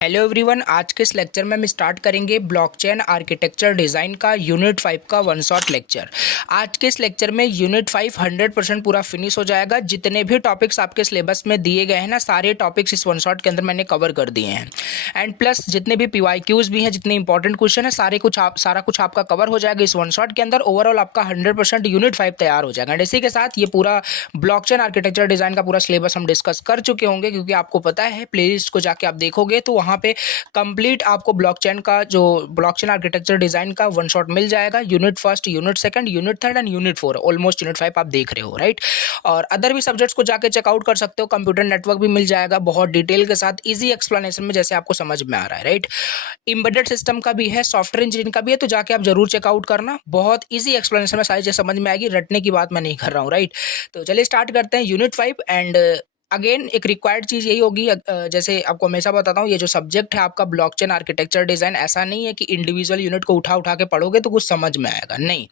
Hello everyone, आज के इस लेक्चर में हम स्टार्ट करेंगे ब्लॉकचेन आर्किटेक्चर डिज़ाइन का यूनिट 5 का वन शॉट लेक्चर। आज के इस लेक्चर में यूनिट 5 100% पूरा फिनिश हो जाएगा। जितने भी टॉपिक्स आपके सिलेबस में दिए गए हैं ना, सारे टॉपिक्स इस वन शॉट के अंदर मैंने कवर कर दिए हैं। एंड प्लस जितने भी PYQs भी हैं, जितने इंपॉर्टेंट क्वेश्चन है, सारा कुछ आपका कवर हो जाएगा इस वन शॉट के अंदर। ओवरऑल आपका 100% यूनिट 5 तैयार हो जाएगा। एंड इसी के साथ ये पूरा ब्लॉकचेन आर्किटेक्चर डिज़ाइन का पूरा सिलेबस हम डिस्कस कर चुके होंगे, क्योंकि आपको पता है प्लेलिस्ट को जाके आप देखोगे तो वहाँ पे कंप्लीट आपको ब्लॉकचेन आर्किटेक्चर डिजाइन का वन शॉट मिल जाएगा। Unit first, unit second, unit third and unit 4, almost unit 5 आप देख रहे हो, राइट। और अदर भी सब्जेक्ट्स को जाके चेकआउट कर सकते हो। कंप्यूटर नेटवर्क भी मिल जाएगा बहुत डिटेल के साथ, इजी एक्सप्लेनेशन में, जैसे आपको समझ में आ रहा है, राइट। एम्बेडेड सिस्टम का भी है, सॉफ्टवेयर इंजीनियरिंग का भी है, तो जाके आप जरूर चेकआउट करना। बहुत ईजी एक्सप्लेनेशन में सारी चीज़ समझ में आएगी, रटने की बात मैं नहीं कर रहा हूँ, राइट। तो चलिए स्टार्ट करते हैं यूनिट 5। एंड अगेन एक रिक्वायर्ड चीज़ यही होगी, जैसे आपको हमेशा बताता हूँ, ये जो सब्जेक्ट है आपका ब्लॉकचेन आर्किटेक्चर डिज़ाइन, ऐसा नहीं है कि इंडिविजुअल यूनिट को उठा उठा के पढ़ोगे तो कुछ समझ में आएगा, नहीं।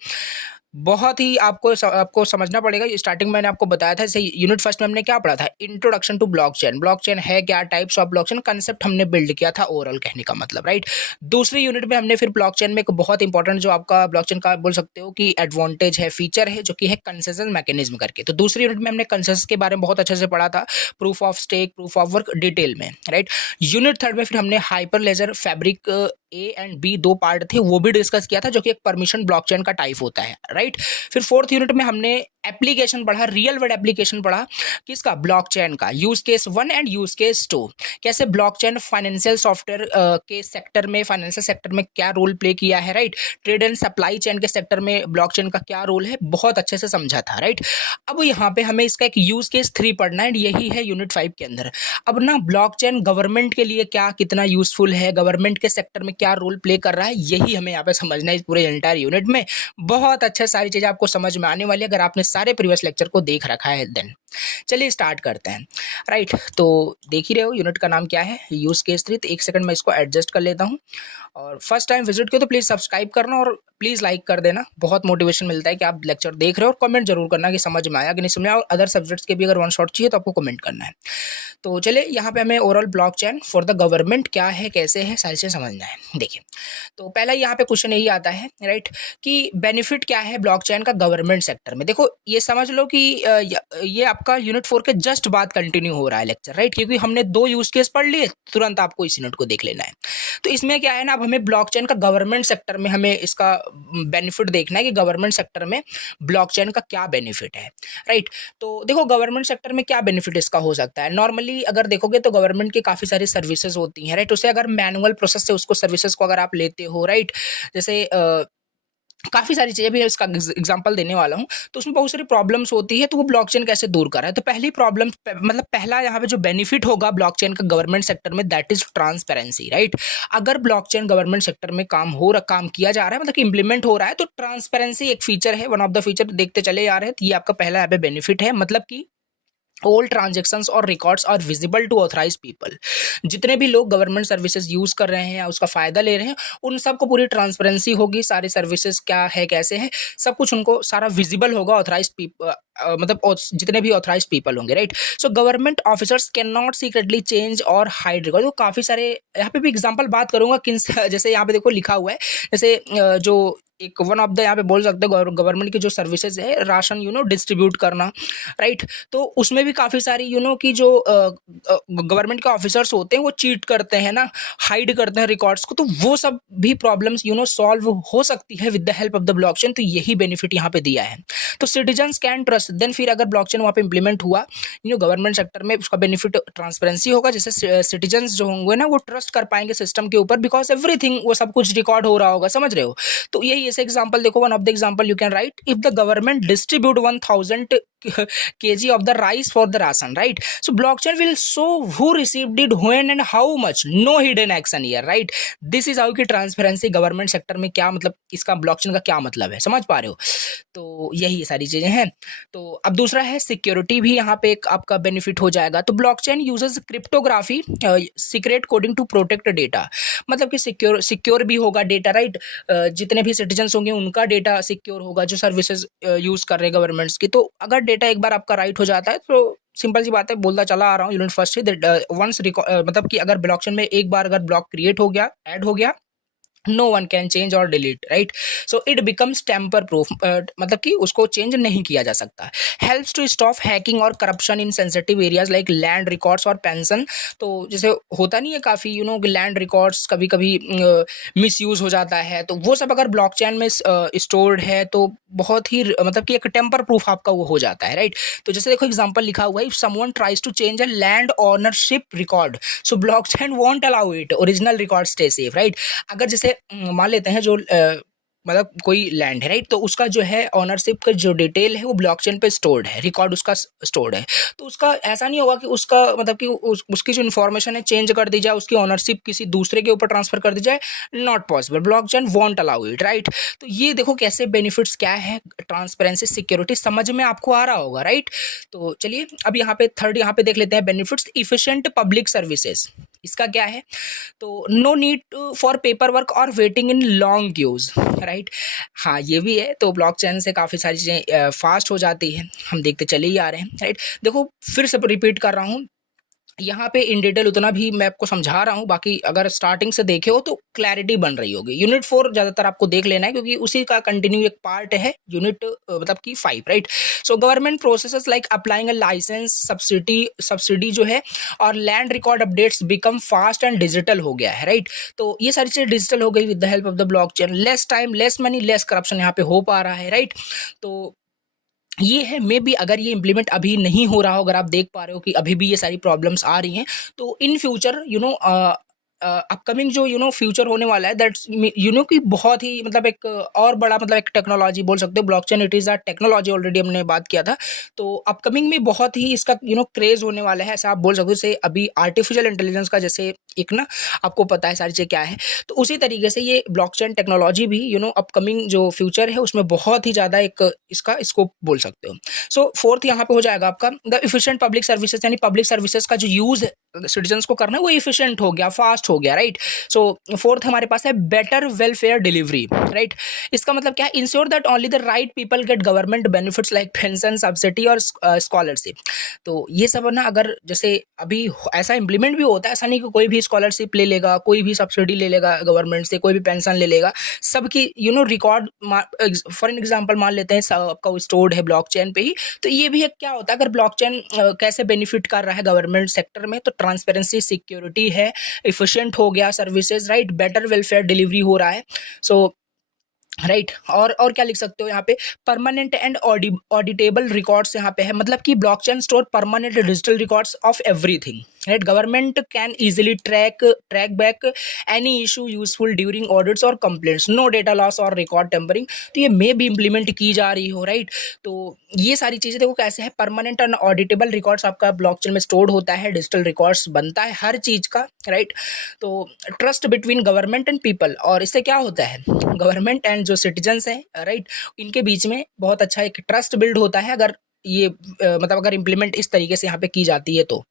बहुत ही आपको समझना पड़ेगा। स्टार्टिंग मैंने आपको बताया था, जैसे यूनिट फर्स्ट में हमने क्या पढ़ा था, इंट्रोडक्शन टू ब्लॉकचेन। ब्लॉकचेन है क्या, टाइप्स ऑफ ब्लॉकचेन, कंसेप्ट हमने बिल्ड किया था, ओवरऑल कहने का मतलब, राइट। दूसरी यूनिट में हमने फिर ब्लॉकचेन में एक बहुत इंपॉर्टेंट जो आपका ब्लॉकचेन का बोल सकते हो कि एडवांटेज है, फीचर है, जो कि है कंसेशन मैकेनिज्म करके। तो दूसरी यूनिट में हमने कंसेशन के बारे में बहुत अच्छे से पढ़ा था, proof of stake, proof of work, detail में, राइट। यूनिट थर्ड में फिर हमने Hyperledger Fabric A and B दो पार्ट थे, वो भी डिस्कस किया था, जो कि एक परमिशन ब्लॉकचेन का टाइप होता है, राइट। फिर फोर्थ यूनिट में हमने एप्लीकेशन पढ़ा, रियल वर्ल्ड एप्लीकेशन पढ़ा, किसका, ब्लॉकचेन का, use case 1 and use case 2। कैसे ब्लॉकचेन फाइनेंशियल सॉफ्टवेयर के सेक्टर में, फाइनेंशियल सेक्टर में क्या रोल प्ले किया है, right. Trade and supply chain के सेक्टर में ब्लॉकचेन का क्या रोल है, बहुत अच्छे से समझा था, राइट। अब यहाँ पे हमें इसका एक यूज केस 3 पढ़ना है, यही है यूनिट 5 के अंदर। अब ना ब्लॉकचेन गवर्नमेंट के लिए क्या कितना यूजफुल है, गवर्नमेंट के सेक्टर में क्या रोल प्ले कर रहा है, यही हमें यहाँ पे समझना है इस पूरे एंटायर यूनिट में। बहुत अच्छा, सारी चीजें आपको समझ में आने वाली है अगर आपने सारे प्रीवियस लेक्चर को देख रखा है देन। चलिए स्टार्ट करते हैं, राइट। तो देख ही रहे हो यूनिट का नाम क्या है, यूज केस 3। तो एक सेकंड में इसको एडजस्ट कर लेता हूँ। और फर्स्ट टाइम विजिट किया तो प्लीज़ सब्सक्राइब करना और प्लीज़ लाइक कर देना, बहुत मोटिवेशन मिलता है कि आप लेक्चर देख रहे हो। और कमेंट जरूर करना कि समझ में आया कि नहीं समझ में आया, और अदर सब्जेक्ट्स के भी अगर वन शॉट चाहिए तो आपको कमेंट करना है। तो चलिए यहाँ पे हमें overall blockchain for the government क्या है, कैसे है, सारी चीज़ें समझना है। देखिए, तो पहला यहाँ पे क्वेश्चन यही आता है, राइट, कि बेनिफिट क्या है ब्लॉकचेन का गवर्नमेंट सेक्टर में। देखो ये समझ लो कि ये आपका यूनिट 4 के जस्ट बाद कंटिन्यू हो रहा है लेक्चर, राइट, क्योंकि हमने 2 यूज केस पढ़ लिए, तुरंत आपको इस यूनिट को देख लेना है। तो इसमें क्या है ना, अब हमें ब्लॉकचेन का गवर्नमेंट सेक्टर में हमें इसका बेनिफिट देखना है कि गवर्नमेंट सेक्टर में ब्लॉकचेन का क्या बेनिफिट है, राइट। तो देखो गवर्नमेंट सेक्टर में क्या बेनिफिट इसका हो सकता है। नॉर्मली अगर देखोगे तो गवर्नमेंट की काफ़ी सारी सर्विसेज होती हैं, राइट। उसे अगर मैनुअल प्रोसेस से उसको सर्विसेज को अगर आप लेते हो, राइट, जैसे काफ़ी सारी चीज़ें भी है, इसका एग्जांपल देने वाला हूँ। तो उसमें बहुत सारी प्रॉब्लम्स होती है, तो वो ब्लॉकचेन कैसे दूर कर रहा है। तो पहली प्रॉब्लम मतलब पहला यहाँ पे जो बेनिफिट होगा ब्लॉकचेन का गवर्नमेंट सेक्टर में, दैट इज ट्रांसपेरेंसी, राइट। अगर ब्लॉकचेन गवर्नमेंट सेक्टर में काम किया जा रहा है, मतलब कि इंप्लीमेंट हो रहा है, तो ट्रांसपेरेंसी एक फीचर है, वन ऑफ द फीचर देखते चले आ रहे हैं। तो ये आपका पहला यहाँ पे बेनिफिट है, मतलब कि ऑल ट्रांजेक्शन्स और records are visible to authorise people. जितने भी लोग गवर्नमेंट सर्विसेज यूज कर रहे हैं या उसका फायदा ले रहे हैं, उन सबको पूरी ट्रांसपेरेंसी होगी, सारी सर्विसेज क्या है, कैसे है, सब कुछ उनको सारा विजिबल होगा। ऑथराइज मतलब जितने भी ऑथराइज पीपल होंगे, right. So government officers can not secretly change और हाइड रिकॉर्ड। तो काफ़ी सारे यहाँ पे भी एग्जांपल बात करूंगा किन जैसे यहाँ पे देखो लिखा हुआ है, जैसे जो एक वन ऑफ द यहाँ पे बोल सकते हो गवर्नमेंट की जो सर्विसेज है, राशन डिस्ट्रीब्यूट करना, राइट। तो उसमें भी काफ़ी सारी की जो गवर्नमेंट के ऑफिसर्स होते हैं वो चीट करते हैं ना, हाइड करते हैं रिकॉर्ड्स को, तो वो सब भी प्रॉब्लम्स सॉल्व हो सकती है with the help of the blockchain. तो यही बेनिफिट यहाँ पे दिया है। तो सिटीजन्स कैन ट्रस्ट, देन फिर अगर ब्लॉकचेन वहाँ पे इंप्लीमेंट हुआ गवर्नमेंट सेक्टर में, उसका बेनिफिट ट्रांसपेरेंसी होगा, जैसे सिटीजन्स जो होंगे ना वो ट्रस्ट कर पाएंगे सिस्टम के ऊपर, बिकॉज एवरीथिंग वो सब कुछ रिकॉर्ड हो रहा होगा, समझ रहे हो। तो यही ऐसे एग्जांपल देखो, one of the example you can right, if the government distribute 1000 kg of the rice for the ration, right. So blockchain will show who received it, when and how much, no hidden action here, right. This is how की transparency government sector में क्या मतलब, इसका blockchain का क्या मतलब है, समझ पा रहे हो। तो यही सारी चीजें हैं। तो अब दूसरा है सिक्योरिटी, भी यहाँ पे एक आपका बेनिफिट हो जाएगा। तो blockchain uses cryptography, secret coding to protect data, मतलब कि सिक्योर भी होगा डेटा, राइट। जितने भी सिटीजन्स होंगे उनका डेटा सिक्योर होगा, जो सर्विसेज यूज कर रहे हैं गवर्नमेंट्स की। तो अगर डेटा एक बार आपका राइट हो जाता है तो सिंपल सी बात है, बोलता चला आ रहा हूँ यूनिट फर्स्ट से, वंस मतलब कि अगर ब्लॉकचेन में एक बार अगर ब्लॉक क्रिएट हो गया, ऐड हो गया, नो वन कैन चेंज और delete, right. So it becomes tamper proof, मतलब कि उसको चेंज नहीं किया जा सकता। हेल्प्स टू स्टॉप हैकिंग और corruption in sensitive areas like land records और पेंशन। तो जैसे होता नहीं है काफ़ी लैंड रिकॉर्ड्स कभी कभी मिस यूज़ हो जाता है, तो वो सब अगर ब्लॉकचेन में स्टोर्ड है तो बहुत ही मतलब कि एक टेम्पर प्रूफ आपका वो हो जाता है, राइट। तो जैसे देखो एग्जांपल लिखा हुआ है, if someone tries to change a land ownership record so blockchain won't allow it, original record stay safe, right. अगर जैसे मान लेते हैं जो मतलब कोई लैंड है, राइट, तो उसका जो है ऑनरशिप का जो डिटेल है वो ब्लॉकचेन पे स्टोर्ड है, रिकॉर्ड उसका स्टोर्ड है, तो उसका ऐसा नहीं होगा कि उसका मतलब कि उसकी जो इन्फॉर्मेशन है चेंज कर दी जाए, उसकी ऑनरशिप किसी दूसरे के ऊपर ट्रांसफर कर दी जाए, not possible, blockchain won't allow it, right. तो ये देखो कैसे बेनिफिट्स क्या है, ट्रांसपेरेंसी, सिक्योरिटी समझ में आपको आ रहा होगा, राइट। तो चलिए अब यहाँ पे थर्ड यहाँ पे देख लेते हैं बेनिफिट्स, इफिशिएंट पब्लिक सर्विसेज। इसका क्या है, तो no need for paperwork और waiting in long queues, right. हाँ ये भी है, तो ब्लॉकचेन से काफ़ी सारी चीज़ें फास्ट हो जाती है, हम देखते चले ही आ रहे हैं, राइट। देखो फिर से रिपीट कर रहा हूँ, यहाँ पे इन डिटेल उतना भी मैं आपको समझा रहा हूँ, बाकी अगर स्टार्टिंग से देखे हो तो क्लैरिटी बन रही होगी। यूनिट 4 ज़्यादातर आपको देख लेना है क्योंकि उसी का कंटिन्यू एक पार्ट है यूनिट मतलब कि 5, right. So government processes like applying a licence, subsidy जो है और land record updates become fast and digital हो गया है, राइट। तो ये सारी चीज़ें डिजिटल हो गई with the help of the blockchain, less time, less money, less corruption यहाँ पे हो पा रहा है, राइट। तो ये है, मे बी अगर ये इम्प्लीमेंट अभी नहीं हो रहा हो, अगर आप देख पा रहे हो कि अभी भी ये सारी प्रॉब्लम्स आ रही हैं, तो इन फ्यूचर अपकमिंग जो फ्यूचर होने वाला है, दैट्स कि बहुत ही मतलब एक और बड़ा मतलब एक टेक्नोलॉजी बोल सकते हो, blockchain it is a technology, already हमने बात किया था। तो अपकमिंग में बहुत ही इसका क्रेज होने वाला है, ऐसा आप बोल सकते हो। जैसे अभी आर्टिफिशियल इंटेलिजेंस का जैसे एक आपको पता है सारी चीज़ें क्या है, तो उसी तरीके से ये ब्लॉकचेन टेक्नोलॉजी भी अपकमिंग जो फ्यूचर है उसमें बहुत ही ज़्यादा एक इसका स्कोप बोल सकते हो। सो फोर्थ यहाँ पे हो जाएगा आपका द इफिशिएंट पब्लिक सर्विसेज, यानी पब्लिक सर्विसेज का जो यूज़ सिटीजन्स को करना है वो इफिशिएंट हो गया, फास्ट हो गया, राइट। सो फोर्थ हमारे पास है बेटर वेलफेयर डिलीवरी, राइट। इसका मतलब क्या है, ensure that only the right people get government benefits like pension, subsidy और स्कॉलरशिप। तो ये सब ना अगर जैसे अभी ऐसा इंप्लीमेंट भी होता है, ऐसा नहीं कि कोई भी स्कॉलरशिप ले लेगा, कोई भी सब्सिडी ले लेगा गवर्नमेंट से, कोई भी पेंशन ले लेगा, सबकी रिकॉर्ड फॉर एन एग्जाम्पल मान लेते हैं सबका स्टोर्ड है ब्लॉकचेन पे ही। तो ये भी एक क्या होता है, अगर ब्लॉकचेन कैसे बेनिफिट कर रहा है गवर्नमेंट सेक्टर में, तो ट्रांसपेरेंसी, सिक्योरिटी है, इफिशिएंट हो गया services, right, better welfare delivery हो रहा है। सो राइट, और क्या लिख सकते हो यहाँ पे, परमानेंट एंड ऑडिटेबल रिकॉर्ड्स यहाँ पे है, मतलब कि blockchain store permanent digital records of everything, right. Government can easily track back any issue useful during audits और कंप्लेंट्स, नो डेटा लॉस और रिकॉर्ड टेम्परिंग। तो ये मे भी इम्प्लीमेंट की जा रही हो, राइट। तो ये सारी चीज़ें देखो कैसे है, परमानेंट एंड ऑडिटेबल रिकॉर्ड्स आपका ब्लॉकचेन में स्टोर्ड होता है, डिजिटल रिकॉर्ड्स बनता है हर चीज़ का, राइट। तो trust between government and people, और इससे क्या होता है, गवर्नमेंट एंड जो सिटीजन्स हैं, राइट, इनके बीच में बहुत अच्छा एक ट्रस्ट बिल्ड होता है, अगर ये मतलब अगर इम्प्लीमेंट इस तरीके से यहाँ पे की जाती है तो।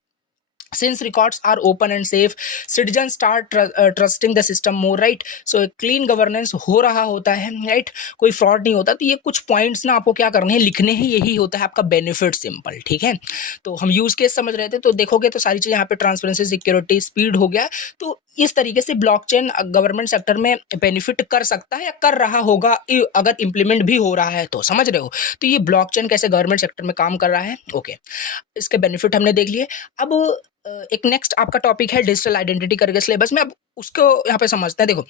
Since records are open and safe, citizens start trusting the system more, right? So clean governance हो रहा होता है, right? कोई फ्रॉड नहीं होता। तो ये कुछ पॉइंट्स ना आपको क्या करने हैं, लिखने हैं, यही होता है आपका बेनिफिट, सिंपल, ठीक है। तो हम यूज केस समझ रहे थे, तो देखोगे तो सारी चीज़ें यहाँ पे ट्रांसपेरेंसी, सिक्योरिटी, स्पीड हो गया। तो इस तरीके से ब्लॉकचेन गवर्नमेंट सेक्टर में बेनिफिट कर सकता है या कर रहा होगा, अगर इम्प्लीमेंट भी हो रहा है तो, समझ रहे हो। तो ये ब्लॉकचेन कैसे गवर्नमेंट सेक्टर में काम कर रहा है, ओके। इसके बेनिफिट हमने देख लिए। अब एक नेक्स्ट आपका टॉपिक है डिजिटल आइडेंटिटी करके सिलेबस में, अब उसको यहाँ पे समझते हैं। देखो,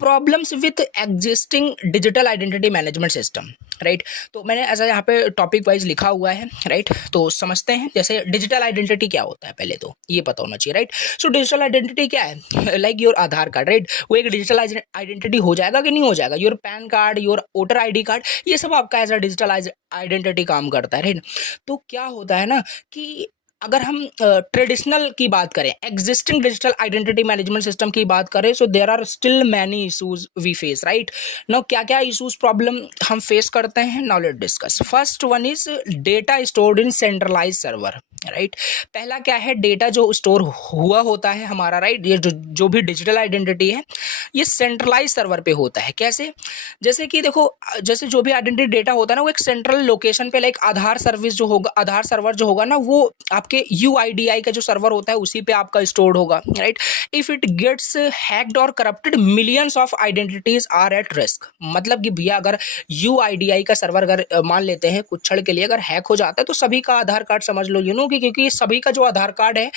problems with existing digital identity management system, right. तो मैंने ऐसा यहाँ पे टॉपिक वाइज लिखा हुआ है, राइट। तो समझते हैं, जैसे डिजिटल आइडेंटिटी क्या होता है, पहले तो ये पता होना चाहिए, राइट। सो डिजिटल आइडेंटिटी क्या है, like your Aadhaar card, right, वो एक डिजिटल आइडेंटिटी हो जाएगा कि नहीं हो जाएगा, your pan card, your voter ID card, ये सब आपका एज अ डिजिटल आइडेंटिटी काम करता है, राइट। तो क्या होता है ना कि अगर हम ट्रेडिशनल की बात करें, existing digital identity management system की बात करें, so there are still many issues we face, right. Now क्या क्या इशूज, प्रॉब्लम हम फेस करते हैं, now let discuss. First one is data stored in centralise server, right. पहला क्या है, डेटा जो स्टोर हुआ होता है हमारा, राइट, ये जो भी डिजिटल आइडेंटिटी है, ये सेंट्रलाइज सर्वर पे होता है। कैसे? जैसे कि देखो, जैसे जो भी आइडेंटिटी डेटा होता है ना, वो एक सेंट्रल लोकेशन पे, लाइक आधार सर्विस जो होगा, आधार सर्वर जो होगा ना, वो आपके यूआईडीआई का जो सर्वर होता है उसी पे आपका स्टोर्ड होगा, right. If it gets hacked और corrupted, millions of identities are at risk. मतलब कि भैया अगर यूआईडीआई का सर्वर अगर मान लेते हैं कुछ क्षण के लिए अगर हैक हो जाता है तो सभी का आधार कार्ड समझ लो, कि क्योंकि सभी का जो आधार कार्ड है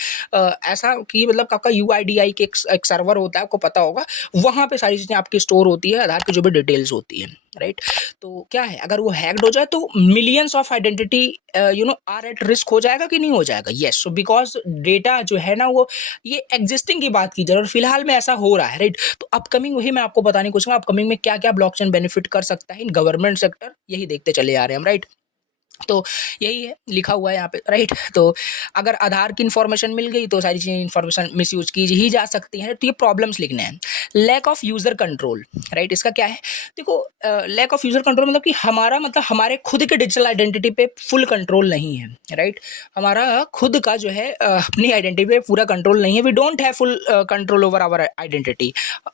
ऐसा कि मतलब आपका यूआईडीआई के एक सर्वर होता है, आपको पता होगा, वहां पे सारी चीजें आपकी स्टोर होती है, आधार की जो भी डिटेल्स होती है, राइट। तो क्या है, अगर वो हैक्ड हो जाए तो millions of identity are at risk हो जाएगा कि नहीं हो जाएगा? यस। सो बिकॉज डेटा जो है ना, वो ये एग्जिस्टिंग की बात की जाए और फिलहाल में ऐसा हो रहा है, राइट। तो अपकमिंग वही मैं आपको बताने को चाहूंगा, अपकमिंग में क्या क्या ब्लॉकचेन बेनिफिट कर सकता है इन गवर्नमेंट सेक्टर, यही देखते चले आ रहे हैं हम, राइट। तो यही है लिखा हुआ है यहाँ पे, राइट। तो अगर आधार की इन्फॉर्मेशन मिल गई तो सारी चीज़ें इन्फॉर्मेशन मिसयूज की ही जा सकती हैं। तो ये प्रॉब्लम्स लिखने हैं। Lack of user control, right. इसका क्या है? देखो, लैक ऑफ यूज़र कंट्रोल मतलब कि हमारे खुद के डिजिटल आइडेंटिटी पे फुल कंट्रोल नहीं है, राइट। हमारा खुद का जो है अपनी आइडेंटिटी पे पूरा कंट्रोल नहीं है। We don't have full control over our identity.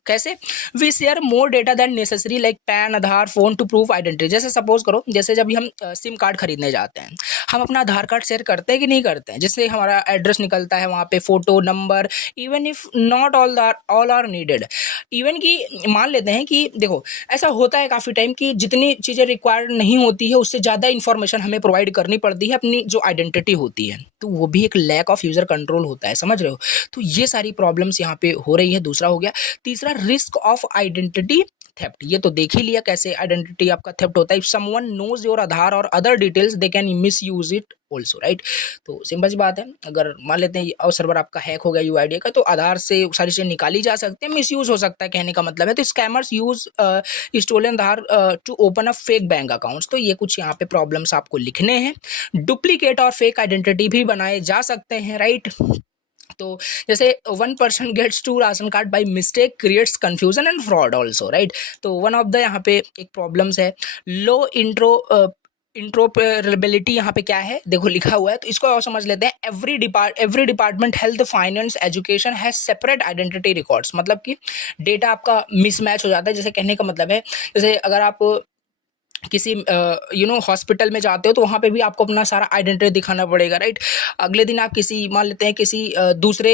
कैसे? We share more data than necessary, like PAN, Aadhaar, phone to prove identity. जैसे सपोज करो, जैसे जब हम सिम कार्ड खरीदने जाते हैं, हम अपना आधार कार्ड शेयर करते हैं कि नहीं करते हैं? जिससे हमारा एड्रेस निकलता है वहाँ पे, photo, number, even if not all are needed. Even कि मान लेते हैं कि देखो, ऐसा होता है काफ़ी टाइम कि जितनी चीज़ें रिक्वायर्ड नहीं होती है उससे ज़्यादा इन्फॉर्मेशन हमें प्रोवाइड करनी पड़ती है अपनी जो आइडेंटिटी होती है, तो वो भी एक लैक ऑफ यूज़र कंट्रोल होता है, समझ रहे हो? तो ये सारी प्रॉब्लम्स यहाँ पे हो रही है। दूसरा हो गया। तीसरा, रिस्क ऑफ आइडेंटिटी थेफ्ट। ये तो देख ही लिया कैसे आइडेंटिटी आपका थेफ्ट होता है। इफ समवन नोज योर आधार और other details they can miss use it also, right. तो सिंपल सी बात है, अगर मान लेते हैं और सर्वर आपका हैक हो गया यूआईडी का, तो आधार से सारी चीजें निकाली जा सकती है, मिस यूज हो सकता है, कहने का मतलब है। तो scammers use stolen Aadhaar to open a fake bank accounts. तो ये कुछ यहाँ पे प्रॉब्लम्स आपको लिखने हैं। डुप्लीकेट और फेक आइडेंटिटी भी बनाए जा सकते हैं, राइट। तो जैसे 1% gets to ration card by mistake creates confusion and fraud also, right. तो वन ऑफ द यहाँ पे एक प्रॉब्लम्स है। लो इंट्रोपरेबिलिटी। यहाँ पे क्या है देखो लिखा हुआ है, तो इसको और समझ लेते हैं। Every department, health, finance, education has separate identity records. मतलब कि डेटा आपका मिसमैच हो जाता है। जैसे कहने का मतलब है, जैसे अगर आप किसी हॉस्पिटल में जाते हो तो वहाँ पे भी आपको अपना सारा आइडेंटिटी दिखाना पड़ेगा, राइट। अगले दिन आप किसी मान लेते हैं किसी दूसरे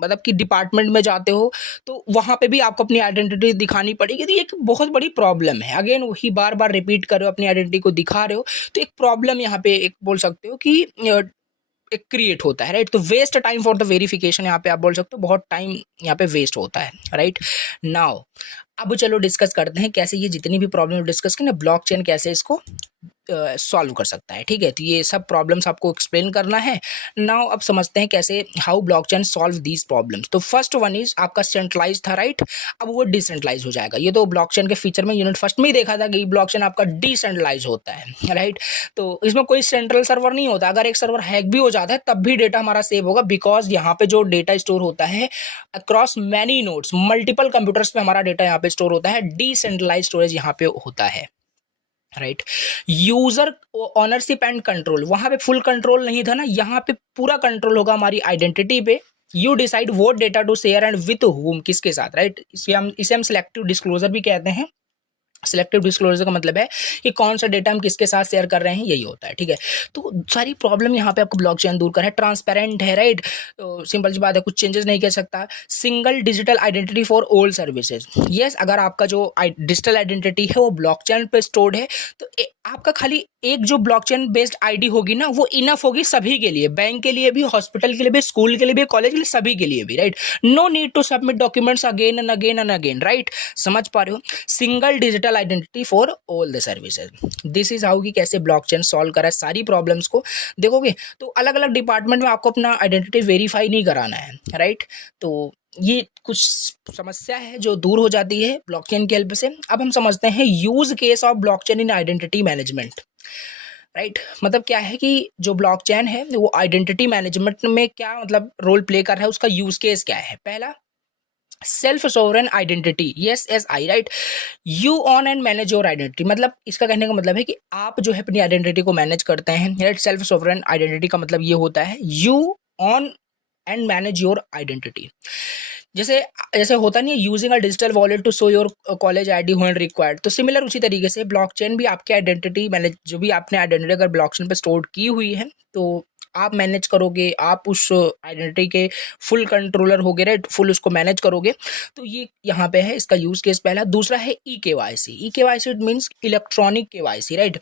मतलब कि डिपार्टमेंट में जाते हो तो वहाँ पे भी आपको अपनी आइडेंटिटी दिखानी पड़ेगी। तो ये एक बहुत बड़ी प्रॉब्लम है। अगेन वही बार बार रिपीट कर रहे हो, अपनी आइडेंटिटी को दिखा रहे हो, तो एक प्रॉब्लम यहाँ पे एक बोल सकते हो कि एक क्रिएट होता है, राइट। तो waste time for the verification, यहाँ पे आप बोल सकते हो बहुत टाइम यहाँ पे वेस्ट होता है, राइट। नाउ अब चलो डिस्कस करते हैं कैसे ये जितनी भी प्रॉब्लम डिस्कस की ना, ब्लॉकचेन कैसे इसको सॉल्व कर सकता है, ठीक है। तो ये सब प्रॉब्लम्स आपको एक्सप्लेन करना है। नाउ अब समझते हैं कैसे how blockchain solve these problems. तो फर्स्ट वन इज आपका सेंट्रलाइज था, राइट। अब वो डिसेंट्रलाइज हो जाएगा। ये तो ब्लॉकचेन के फीचर में यूनिट फर्स्ट में ही देखा था कि ब्लॉकचेन आपका डिसेंट्रलाइज होता है, राइट। तो इसमें कोई सेंट्रल सर्वर नहीं होता। अगर एक सर्वर हैक भी हो जाता है तब भी डेटा हमारा सेव होगा, बिकॉज यहाँ पे जो डेटा स्टोर होता है across many nodes, multiple computers पे हमारा डेटा यहाँ पे स्टोर होता है। डिसेंट्रलाइज स्टोरेज यहाँ पे होता है, right. User ownership and control, वहां पे फुल कंट्रोल नहीं था ना, यहाँ पे पूरा कंट्रोल होगा हमारी आइडेंटिटी पे। You decide what data to share and with whom, किसके साथ, राइट। इसे हम सिलेक्टिव डिस्क्लोजर भी कहते हैं। सिलेक्टिव डिस्क्लोजर का मतलब है कि कौन सा डेटा हम किसके साथ शेयर कर रहे हैं, यही होता है, ठीक है। तो सारी प्रॉब्लम यहाँ पे आपको ब्लॉकचेन दूर कर है। ट्रांसपेरेंट है, राइट। तो सिंपल सी बात है, कुछ चेंजेस नहीं कर सकता। Single digital identity for all services. Yes, अगर आपका जो डिजिटल आइडेंटिटी है वो ब्लॉकचेन पे स्टोर्ड है तो आपका खाली एक जो ब्लॉकचेन बेस्ड आईडी होगी ना, वो इनफ होगी सभी के लिए, बैंक के लिए भी, हॉस्पिटल के लिए भी, स्कूल के लिए भी, कॉलेज के लिए, सभी के लिए भी, right. No need to submit documents again and again and again, right. समझ पा रहे हो? Single digital identity for all the services. This is how कि कैसे ब्लॉकचेन सॉल्व करा है सारी प्रॉब्लम्स को। देखोगे तो अलग अलग डिपार्टमेंट में आपको अपना आइडेंटिटी वेरीफाई नहीं कराना है, राइट। तो ये कुछ समस्या है जो दूर हो जाती है ब्लॉकचेन की हेल्प से। अब हम समझते हैं use case of blockchain in identity management, right. मतलब क्या है कि जो ब्लॉकचेन है वो आइडेंटिटी मैनेजमेंट में क्या मतलब रोल प्ले कर रहा है, उसका यूज केस क्या है। पहला, self sovereign identity, yes S I, right. You own and manage your identity. मतलब इसका कहने का मतलब है कि आप जो है अपनी आइडेंटिटी को मैनेज करते हैं, राइट। सेल्फ सोवरेन आइडेंटिटी का मतलब ये होता है you own and manage your identity. जैसे जैसे होता नहीं है using a digital wallet to show your college ID when required, तो सिमिलर उसी तरीके से ब्लॉकचेन भी आपके आइडेंटिटी मैनेज, जो भी आपने आइडेंटिटी अगर ब्लॉकचेन पे स्टोर की हुई है तो आप मैनेज करोगे, आप उस आइडेंटिटी के फुल कंट्रोलर होगे, राइट, फुल उसको मैनेज करोगे। तो ये यहाँ पे है इसका यूज केस पहला। दूसरा है e KYC. E KYC it means electronic KYC, right.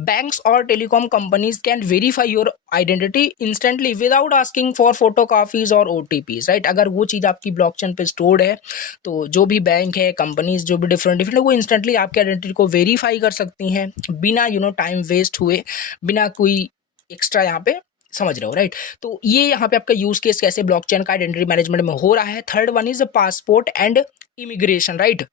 Banks or telecom companies can verify your identity instantly without asking for photocopies or OTPs, right. अगर वो चीज़ आपकी ब्लॉकचेन पे स्टोर्ड है तो जो भी बैंक है, कंपनीज जो भी डिफरेंट डिफरेंट, वो इंस्टेंटली आपके आइडेंटिटी को वेरीफाई कर सकती हैं बिना टाइम वेस्ट हुए, बिना कोई एक्स्ट्रा यहाँ पे, समझ रहे हो, राइट। तो ये यहाँ पे आपका यूज केस कैसे ब्लॉकचेन का आइडेंटिटी मैनेजमेंट में हो रहा है। Third one is passport and immigration, right.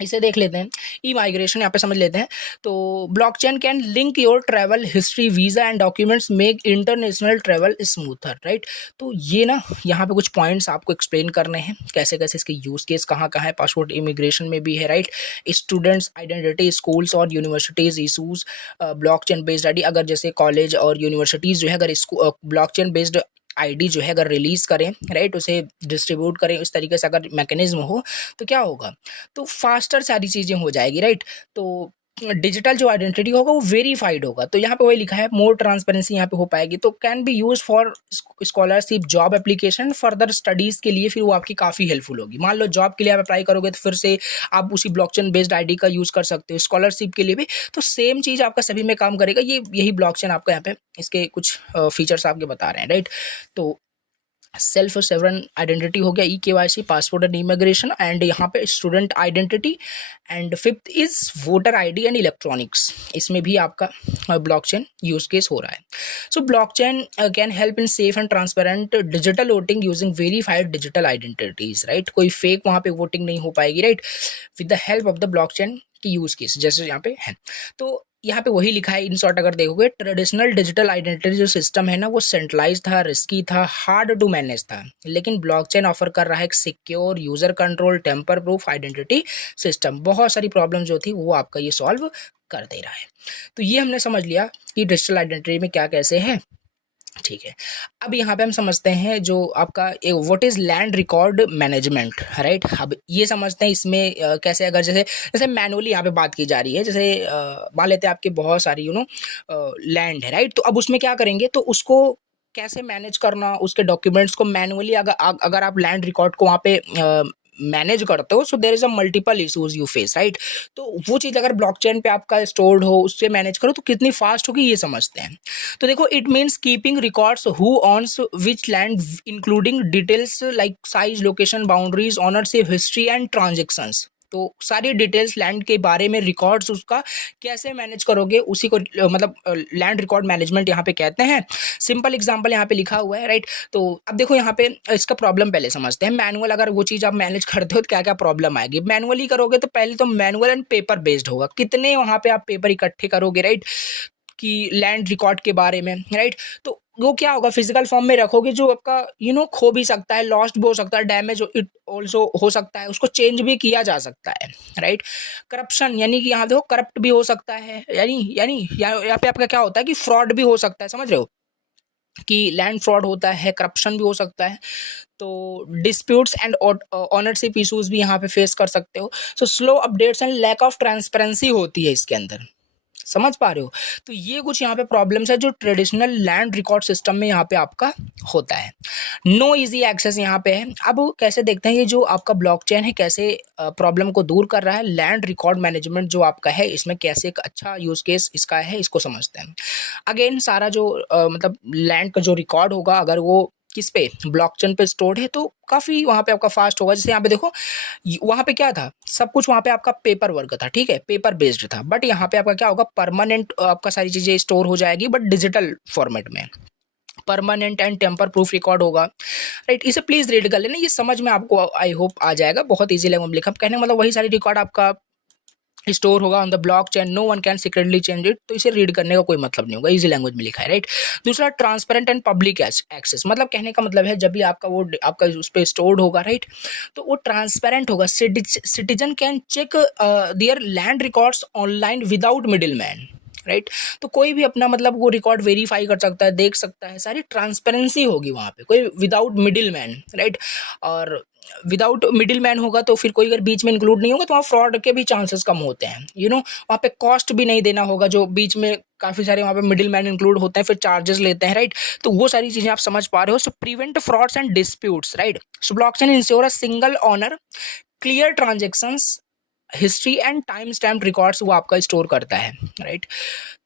इसे देख लेते हैं, ई माइग्रेशन यहाँ पे समझ लेते हैं। तो blockchain can link your travel history, visa and documents, make international travel smoother, right. तो ये ना यहाँ पे कुछ पॉइंट्स आपको एक्सप्लेन करने हैं, कैसे कैसे इसके यूज केस कहाँ कहाँ है। पासपोर्ट इमिग्रेशन में भी है, राइट। स्टूडेंट्स आइडेंटिटी, स्कूल्स और universities issues blockchain based ID. अगर जैसे कॉलेज और यूनिवर्सिटीज़ जो है अगर इसको ब्लॉकचेन बेस्ड आईडी जो है अगर रिलीज करें, राइट, उसे डिस्ट्रीब्यूट करें इस तरीके से अगर मैकेनिज्म हो, तो क्या होगा, तो फास्टर सारी चीज़ें हो जाएगी, राइट। तो डिजिटल जो आइडेंटिटी होगा वो वेरीफाइड होगा। तो यहाँ पे वही लिखा है, मोर ट्रांसपेरेंसी यहाँ पे हो पाएगी। तो can be use for scholarship, job application, further studies के लिए फिर वो आपकी काफ़ी हेल्पफुल होगी। मान लो जॉब के लिए आप अप्लाई करोगे तो फिर से आप उसी ब्लॉकचेन बेस्ड आईडी का यूज़ कर सकते हो। स्कॉलरशिप के लिए भी तो सेम चीज़ आपका सभी में काम करेगा। ये यही ब्लॉकचेन आपका यहाँ पे इसके कुछ फीचर्स आपके बता रहे हैं, राइट। तो सेल्फ सेवरन आइडेंटिटी हो गया, e KYC, passport and immigration, and यहाँ पे student identity, and fifth is voter ID and electronics. इसमें भी आपका ब्लॉकचेन यूज केस हो रहा है। So blockchain can help in safe and transparent digital voting using verified digital identities, right. कोई fake वहाँ पे वोटिंग नहीं हो पाएगी, right, with the help of the blockchain की यूज केस जैसे यहाँ पे है। तो यहाँ पे वही लिखा है इन शॉर्ट, अगर देखोगे ट्रेडिशनल डिजिटल आइडेंटिटी जो सिस्टम है ना वो सेंट्रलाइज था, रिस्की था, हार्ड टू मैनेज था। लेकिन ब्लॉकचेन ऑफर कर रहा है एक secure, user control, tamper proof identity system. बहुत सारी प्रॉब्लम जो थी वो आपका ये सॉल्व कर दे रहा है। तो ये हमने समझ लिया कि डिजिटल आइडेंटिटी में क्या कैसे है, ठीक है। अब यहाँ पे हम समझते हैं जो आपका what is land record management, right. अब ये समझते हैं इसमें कैसे, अगर जैसे जैसे मैनुअली यहाँ पे बात की जा रही है, जैसे मान लेते हैं आपके बहुत सारी लैंड है, राइट। तो अब उसमें क्या करेंगे, तो उसको कैसे मैनेज करना, उसके डॉक्यूमेंट्स को मैनुअली अगर आप लैंड रिकॉर्ड को वहाँ पे मैनेज करते हो, so there is a multiple issues you face, right. तो वो चीज़ अगर ब्लॉकचेन पे आपका स्टोर्ड हो, उससे मैनेज करो तो कितनी फास्ट होगी ये समझते हैं। तो देखो, it means keeping records who owns which land, including details like size, location, boundaries, ownership history and transactions. तो सारी डिटेल्स लैंड के बारे में, रिकॉर्ड्स उसका कैसे मैनेज करोगे, उसी को मतलब लैंड रिकॉर्ड मैनेजमेंट यहाँ पे कहते हैं। सिंपल एग्जांपल यहाँ पे लिखा हुआ है, राइट। तो अब देखो यहाँ पे इसका प्रॉब्लम पहले समझते हैं। मैनुअल अगर वो चीज़ आप मैनेज करते हो तो क्या क्या प्रॉब्लम आएगी। मैनुअली करोगे तो पहले तो मैनुअल एंड पेपर बेस्ड होगा, कितने वहाँ पे आप पेपर इकट्ठे करोगे, राइट, कि लैंड रिकॉर्ड के बारे में, राइट। तो वो क्या होगा, फिजिकल फॉर्म में रखोगे जो आपका खो भी सकता है, लॉस्ट भी हो सकता है, डैमेज इट ऑल्सो हो सकता है, उसको चेंज भी किया जा सकता है, राइट। करप्शन यानी कि यहाँ देखो करप्ट भी हो सकता है, यानी यहाँ पे आपका क्या होता है कि फ्रॉड भी हो सकता है, समझ रहे हो, कि लैंड फ्रॉड होता है, करप्शन भी हो सकता है। तो डिस्प्यूट्स एंड ऑनरशिप इश्यूज भी यहाँ पे फेस कर सकते हो। So slow updates and lack of transparency होती है इसके अंदर, समझ पा रहे हो। तो ये कुछ यहाँ पे प्रॉब्लम्स है जो ट्रेडिशनल लैंड रिकॉर्ड सिस्टम में यहाँ पे आपका होता है। नो इजी एक्सेस यहाँ पे है। अब कैसे देखते हैं ये जो आपका ब्लॉकचेन है कैसे प्रॉब्लम को दूर कर रहा है। लैंड रिकॉर्ड मैनेजमेंट जो आपका है इसमें कैसे एक अच्छा यूज केस इसका है, इसको समझते हैं। अगेन सारा जो मतलब लैंड का जो रिकॉर्ड होगा अगर वो किस पे, ब्लॉकचेन पे स्टोर्ड है, तो काफ़ी वहाँ पे आपका फास्ट होगा। जैसे यहाँ पे देखो, वहाँ पे क्या था, सब कुछ वहाँ पे आपका पेपर वर्क था, ठीक है, पेपर बेस्ड था। बट यहाँ पे आपका क्या होगा, परमानेंट आपका सारी चीज़ें स्टोर हो जाएगी, बट डिजिटल फॉर्मेट में permanent and tamper proof record होगा, राइट। इसे प्लीज रीड कर लेना, ये समझ में आपको आई होप आ जाएगा। बहुत इजी लैंग्वेज में लिखा, कहने का मतलब वही सारी रिकॉर्ड आपका स्टोर होगा on the blockchain, no one can secretly change it. तो इसे रीड करने का कोई मतलब नहीं होगा, इजी लैंग्वेज में लिखा है, राइट। दूसरा ट्रांसपेरेंट एंड पब्लिक एक्सेस, मतलब कहने का मतलब है जब भी आपका वो आपका उस पर स्टोर्ड होगा, राइट, तो वो ट्रांसपेरेंट होगा। Citizen can check their land records online without middle man, right. तो कोई भी अपना मतलब वो रिकॉर्ड वेरीफाई कर सकता है, देख सकता है, सारी ट्रांसपेरेंसी होगी वहाँ पे, कोई विदाउट मिडिल मैन, राइट। और विदाउट मिडिल मैन होगा तो फिर कोई अगर बीच में इंक्लूड नहीं होगा तो वहाँ फ्रॉड के भी चांसेस कम होते हैं, वहाँ पे कॉस्ट भी नहीं देना होगा, जो बीच में काफ़ी सारे वहाँ पे मिडिल मैन इंक्लूड होते हैं, फिर चार्जेस लेते हैं, राइट। तो वो सारी चीज़ें आप समझ पा रहे हो। So prevent frauds and disputes, right. So blockchain ensure a single owner, clear transactions history and time stamp records वो आपका स्टोर करता है, राइट।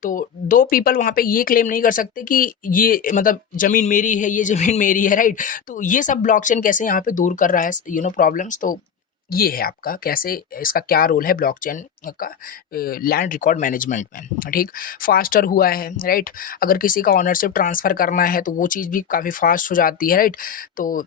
तो दो पीपल वहाँ पे ये क्लेम नहीं कर सकते कि ये मतलब ज़मीन मेरी है, ये ज़मीन मेरी है, राइट। तो ये सब ब्लॉकचेन कैसे यहाँ पे दूर कर रहा है प्रॉब्लम्स। तो ये है आपका कैसे, इसका क्या रोल है ब्लॉकचेन का लैंड रिकॉर्ड मैनेजमेंट में, ठीक। फास्टर हुआ है, राइट। अगर किसी का ऑनरशिप ट्रांसफ़र करना है तो वो चीज़ भी काफ़ी फास्ट हो जाती है, राइट। तो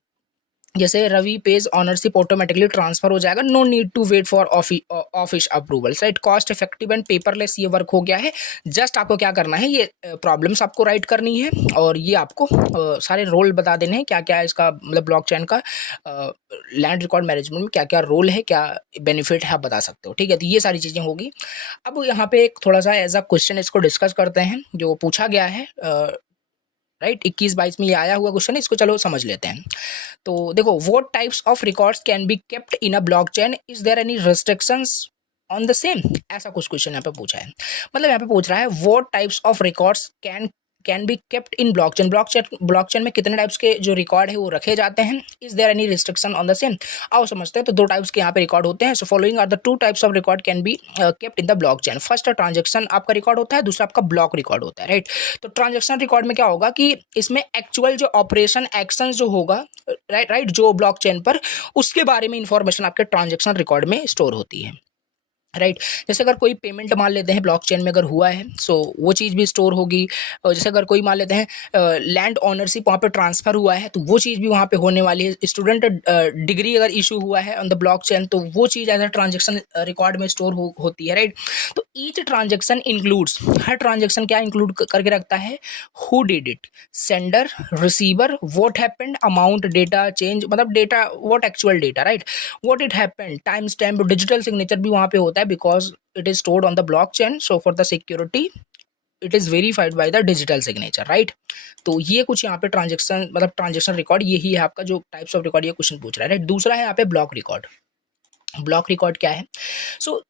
जैसे Ravi page ownership automatically transfer हो जाएगा, no need to wait for office approvals, right. Cost effective and paperless ये वर्क हो गया है। जस्ट आपको क्या करना है, ये प्रॉब्लम्स आपको राइट करनी है और ये आपको सारे रोल बता देने हैं, क्या क्या इसका मतलब ब्लॉकचेन का लैंड रिकॉर्ड मैनेजमेंट में क्या क्या रोल है, क्या बेनिफिट है, आप बता सकते हो, ठीक है। तो ये सारी चीज़ें होगी। अब यहाँ पे एक थोड़ा सा एज अ क्वेश्चन इसको डिस्कस करते हैं जो पूछा गया है, राइट। 21-22 में ये आया हुआ क्वेश्चन है, इसको चलो समझ लेते हैं। तो देखो, what types of records can be kept in a blockchain, is there any restrictions on the same, ऐसा कुछ क्वेश्चन यहाँ पे पूछा है। मतलब यहाँ पे पूछ रहा है what types of records can be kept in blockchain, blockchain में कितने टाइप्स के जो रिकॉर्ड है वो रखे जाते हैं, is there any restriction on the same. आओ समझते हैं। तो दो टाइप्स के यहाँ पे रिकॉर्ड होते हैं। So following are the two types of record can be kept in the blockchain. First transaction आपका रिकॉर्ड होता है, दूसरा आपका ब्लॉक रिकॉर्ड होता है, राइट। तो ट्रांजेक्शन रिकॉर्ड में क्या होगा कि इसमें एक्चुअल जो ऑपरेशन एक्शन जो होगा, राइट, जो ब्लॉकचेन पर, उसके बारे में इंफॉर्मेशन आपके ट्रांजेक्शन रिकॉर्ड में स्टोर होती है, राइट। जैसे अगर कोई पेमेंट मान लेते हैं ब्लॉकचेन में अगर हुआ है, सो वो चीज़ भी स्टोर होगी। और जैसे अगर कोई मान लेते हैं लैंड ओनरशिप वहाँ पे ट्रांसफ़र हुआ है तो वो चीज़ भी वहाँ पे होने वाली है। स्टूडेंट डिग्री अगर इशू हुआ है ऑन द ब्लॉकचेन तो वो चीज़ एज अ ट्रांजेक्शन रिकॉर्ड में स्टोर होती है, राइट। तो ईच ट्रांजेक्शन इंक्लूड्स, हर ट्रांजेक्शन क्या इंक्लूड करके रखता है, who did it, sender, receiver, what happened, amount, data change, मतलब data what actual data, right, what it happened, time stamp, digital signature भी वहाँ पे होता है because it is stored on the blockchain. So for the security it is verified by the digital signature, right. तो ये कुछ यहाँ पे ट्रांजेक्शन मतलब ट्रांजेक्शन रिकॉर्ड यही है आपका जो टाइप्स ऑफ रिकॉर्ड ये क्वेश्चन पूछ रहा है, राइट। दूसरा है यहाँ पे ब्लॉक रिकॉर्ड। ब्लॉक रिकॉर्ड क्या है? So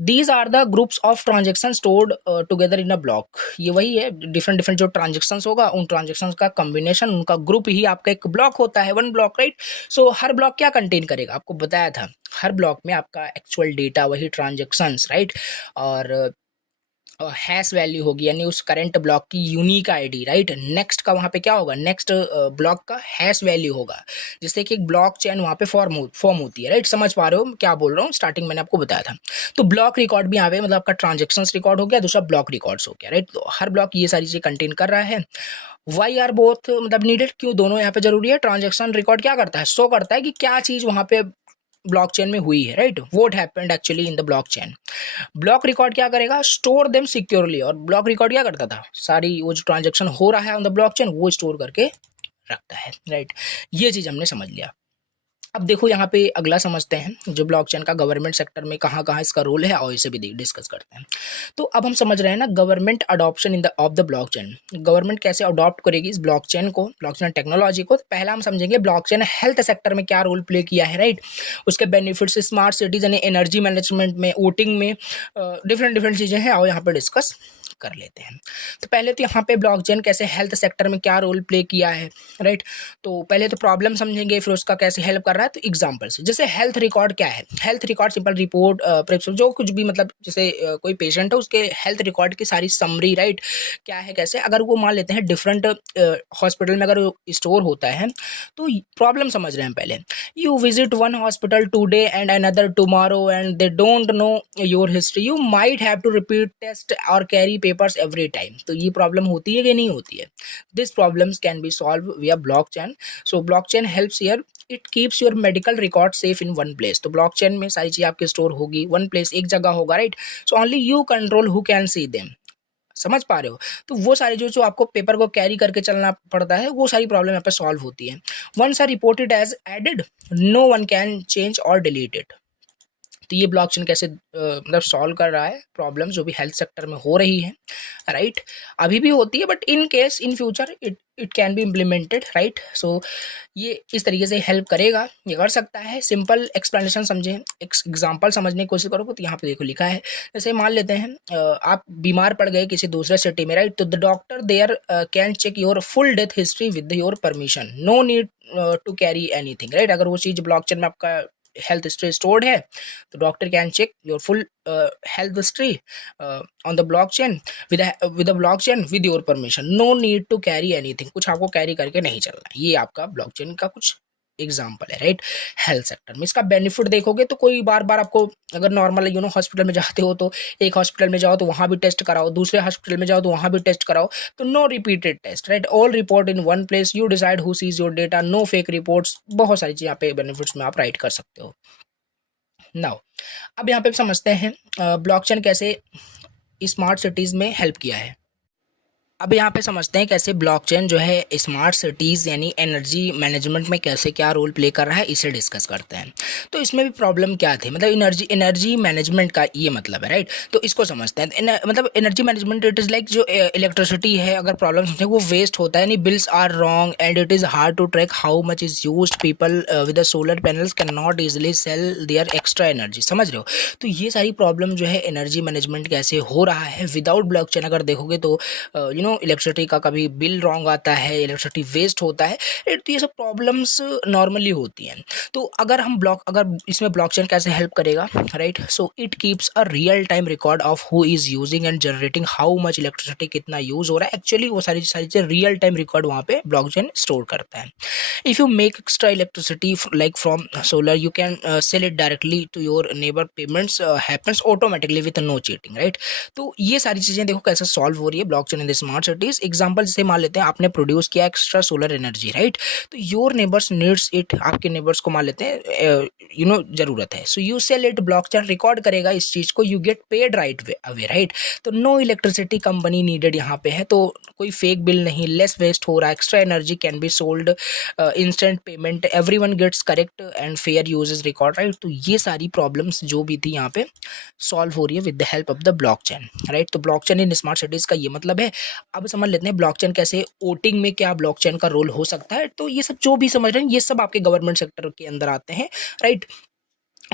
these are the groups of transaction stored together in a block. ये वही है, डिफरेंट डिफरेंट जो ट्रांजेक्शन्स होगा उन ट्रांजेक्शन्स का कॉम्बिनेशन, उनका ग्रुप ही आपका एक ब्लॉक होता है, वन ब्लॉक, राइट। सो हर ब्लॉक क्या कंटेन करेगा, आपको बताया था, हर ब्लॉक में आपका एक्चुअल डेटा वही ट्रांजेक्शन्स, राइट। और हैश वैल्यू होगी यानी उस करंट ब्लॉक की यूनिक आईडी, राइट। नेक्स्ट का वहाँ पे क्या होगा, नेक्स्ट ब्लॉक का हैश वैल्यू होगा, जिससे कि एक ब्लॉक चेन वहाँ पे फॉर्म होती है, राइट। समझ पा रहे हो क्या बोल रहा हूँ, स्टार्टिंग मैंने आपको बताया था। तो ब्लॉक रिकॉर्ड भी यहाँ पे मतलब आपका ट्रांजेक्शन्स रिकॉर्ड हो गया, दूसरा ब्लॉक रिकॉर्ड्स हो गया, राइट। तो हर ब्लॉक ये सारी चीज़ें कंटेन कर रहा है। वाई आर बोथ मतलब नीडेड, क्यों दोनों यहाँ पे जरूरी है। ट्रांजेक्शन रिकॉर्ड क्या करता है, शो करता है कि क्या चीज़ वहाँ पे ब्लॉकचेन में हुई है, right, what happened actually in the blockchain. Block record क्या करेगा, स्टोर देम सिक्योरली। और ब्लॉक रिकॉर्ड क्या करता था, सारी वो जो ट्रांजेक्शन हो रहा है ऑन द ब्लॉकचेन वो स्टोर करके रखता है, राइट। ये चीज़ हमने समझ लिया। अब देखो यहाँ पे अगला समझते हैं जो ब्लॉकचेन का गवर्नमेंट सेक्टर में कहाँ कहाँ इसका रोल है और इसे भी डिस्कस करते हैं। तो अब हम समझ रहे हैं ना government adoption in the of the blockchain, government कैसे अडॉप्ट करेगी इस ब्लॉकचेन को, ब्लॉकचेन टेक्नोलॉजी को। तो पहला हम समझेंगे ब्लॉकचेन हेल्थ सेक्टर में क्या रोल प्ले किया है, राइट। उसके बेनिफिट्स स्मार्ट सिटीज यानी एनर्जी मैनेजमेंट में, वोटिंग में, डिफरेंट डिफरेंट चीज़ें हैं और यहाँ पर डिस्कस कर लेते हैं। तो पहले तो यहाँ पे ब्लॉकचेन कैसे हेल्थ सेक्टर में क्या रोल प्ले किया है, राइट। तो पहले तो प्रॉब्लम समझेंगे फिर उसका कैसे हेल्प कर रहा है। तो एग्जांपल से जैसे हेल्थ रिकॉर्ड क्या है, health record simple report prescription जो कुछ भी मतलब जैसे कोई पेशेंट है उसके हेल्थ रिकॉर्ड की सारी समरी, राइट, क्या है कैसे। अगर वो मान लेते हैं डिफरेंट हॉस्पिटल में अगर स्टोर होता है तो प्रॉब्लम समझ रहे हैं पहले। You visit one hospital today and another tomorrow and they don't know your history, you might have to repeat test और कैरी पेपर्स एवरी टाइम। तो ये प्रॉब्लम होती है कि नहीं होती है। This problems can be solve via blockchain. So blockchain helps here, it keeps your medical record safe in one place. तो ब्लॉकचेन में सारी चीज़ आपकी स्टोर होगी, वन प्लेस, एक जगह होगा, right. So only you control who can see them. समझ पा रहे हो। तो वो सारी जो आपको पेपर को कैरी करके चलना पड़ता है वो सारी प्रॉब्लम यहाँ पे सॉल्व होती है। Once are reported as added no one can change और डिलीट इट। तो ये ब्लॉकचेन कैसे मतलब सॉल्व कर रहा है प्रॉब्लम जो भी हेल्थ सेक्टर में हो रही है, राइट। अभी भी होती है but in case in future it can be implemented, right. So ये इस तरीके से हेल्प करेगा, ये कर सकता है। सिंपल एक्सप्लेनेशन समझें, एक एग्जांपल समझने की कोशिश करोगे तो यहाँ पे देखो लिखा है, जैसे मान लेते हैं आप बीमार पड़ गए किसी दूसरे सिटी में, राइट। तो the doctor there can check your full death history with your permission, no need to carry anything, right. अगर वो चीज़ ब्लॉकचेन में आपका हेल्थ हिस्ट्री स्टोर्ड है तो doctor can check your full health history on the blockchain with a blockchain with your permission, no need to carry anything, कुछ आपको carry करके नहीं चलना। ये आपका ब्लॉकचेन का कुछ एग्जाम्पल है, राइट। हेल्थ सेक्टर में इसका बेनिफिट देखोगे तो कोई बार बार आपको अगर नॉर्मल हॉस्पिटल में जाते हो तो एक हॉस्पिटल में जाओ तो वहाँ भी टेस्ट कराओ, दूसरे हॉस्पिटल में जाओ तो वहाँ भी टेस्ट कराओ, तो no repeated test, right. All report in one place, you decide who sees your data, no fake reports, बहुत सारी चीज़ यहाँ पे बेनिफिट्स में आप राइट कर सकते हो। नाउ अब यहाँ पे समझते हैं ब्लॉकचेन कैसे स्मार्ट सिटीज़ में हेल्प किया है। अब यहाँ पे समझते हैं कैसे ब्लॉकचेन जो है स्मार्ट सिटीज़ यानी एनर्जी मैनेजमेंट में कैसे क्या रोल प्ले कर रहा है, इसे डिस्कस करते हैं। तो इसमें भी प्रॉब्लम क्या थी, मतलब एनर्जी मैनेजमेंट का ये मतलब है, राइट। तो इसको समझते हैं। मतलब energy management it is like जो इलेक्ट्रिसिटी है, अगर प्रॉब्लम समझे वो वेस्ट होता है, यानी bills are wrong and it is hard to track how much is use, people with solar panels can not easily sell their extra energy, समझ रहे हो। तो ये सारी प्रॉब्लम जो है एनर्जी मैनेजमेंट कैसे हो रहा है विदाउट ब्लॉकचेन, अगर देखोगे तो इलेक्ट्रिसिटी का कभी बिल रॉन्ग आता है, इलेक्ट्रिसिटी वेस्ट होता है, तो ये सब प्रॉब्लम्स नॉर्मली होती हैं। तो अगर इसमें ब्लॉकचेन कैसे हेल्प करेगा, right. So it keeps a real time record of who is using and generating how much electricity, कितना यूज हो रहा है एक्चुअली, वो सारी चीज़ें रियल टाइम रिकॉर्ड वहाँ पे ब्लॉकचेन स्टोर करता है। If you make extra electricity like from solar, you can sell it directly to your neighbour, payments happens automatically with no cheating, right. तो ये सारी चीज़ें देखो कैसे सॉल्व हो रही है blockchain in the smart cities. Example जैसे मान लेते हैं आपने प्रोड्यूस किया एक्स्ट्रा सोलर एनर्जी, राइट। तो योर नेबर्स नीड्स इट, आपके नेबर्स को मान लेते हैं जरूरत है, so you sell it, blockchain record करेगा इस चीज़ को, you get paid right away, right. तो नो इलेक्ट्रिसिटी कंपनी नीडेड यहाँ पे है, तो कोई फेक बिल नहीं, लेस वेस्ट हो रहा है, extra energy can be sold, instant payment, everyone gets correct and fair uses record, right. तो ये सारी प्रॉब्लम्स जो भी थी यहाँ पे सॉल्व हो रही है with the help of the blockchain, right. तो ब्लॉकचेन इन स्मार्ट सिटीज का ये मतलब है। अब समझ लेते हैं ब्लॉकचेन कैसे, वोटिंग में क्या ब्लॉकचेन का रोल हो सकता है। तो ये सब जो भी समझ रहे हैं ये सब आपके गवर्नमेंट सेक्टर के अंदर आते हैं, राइट।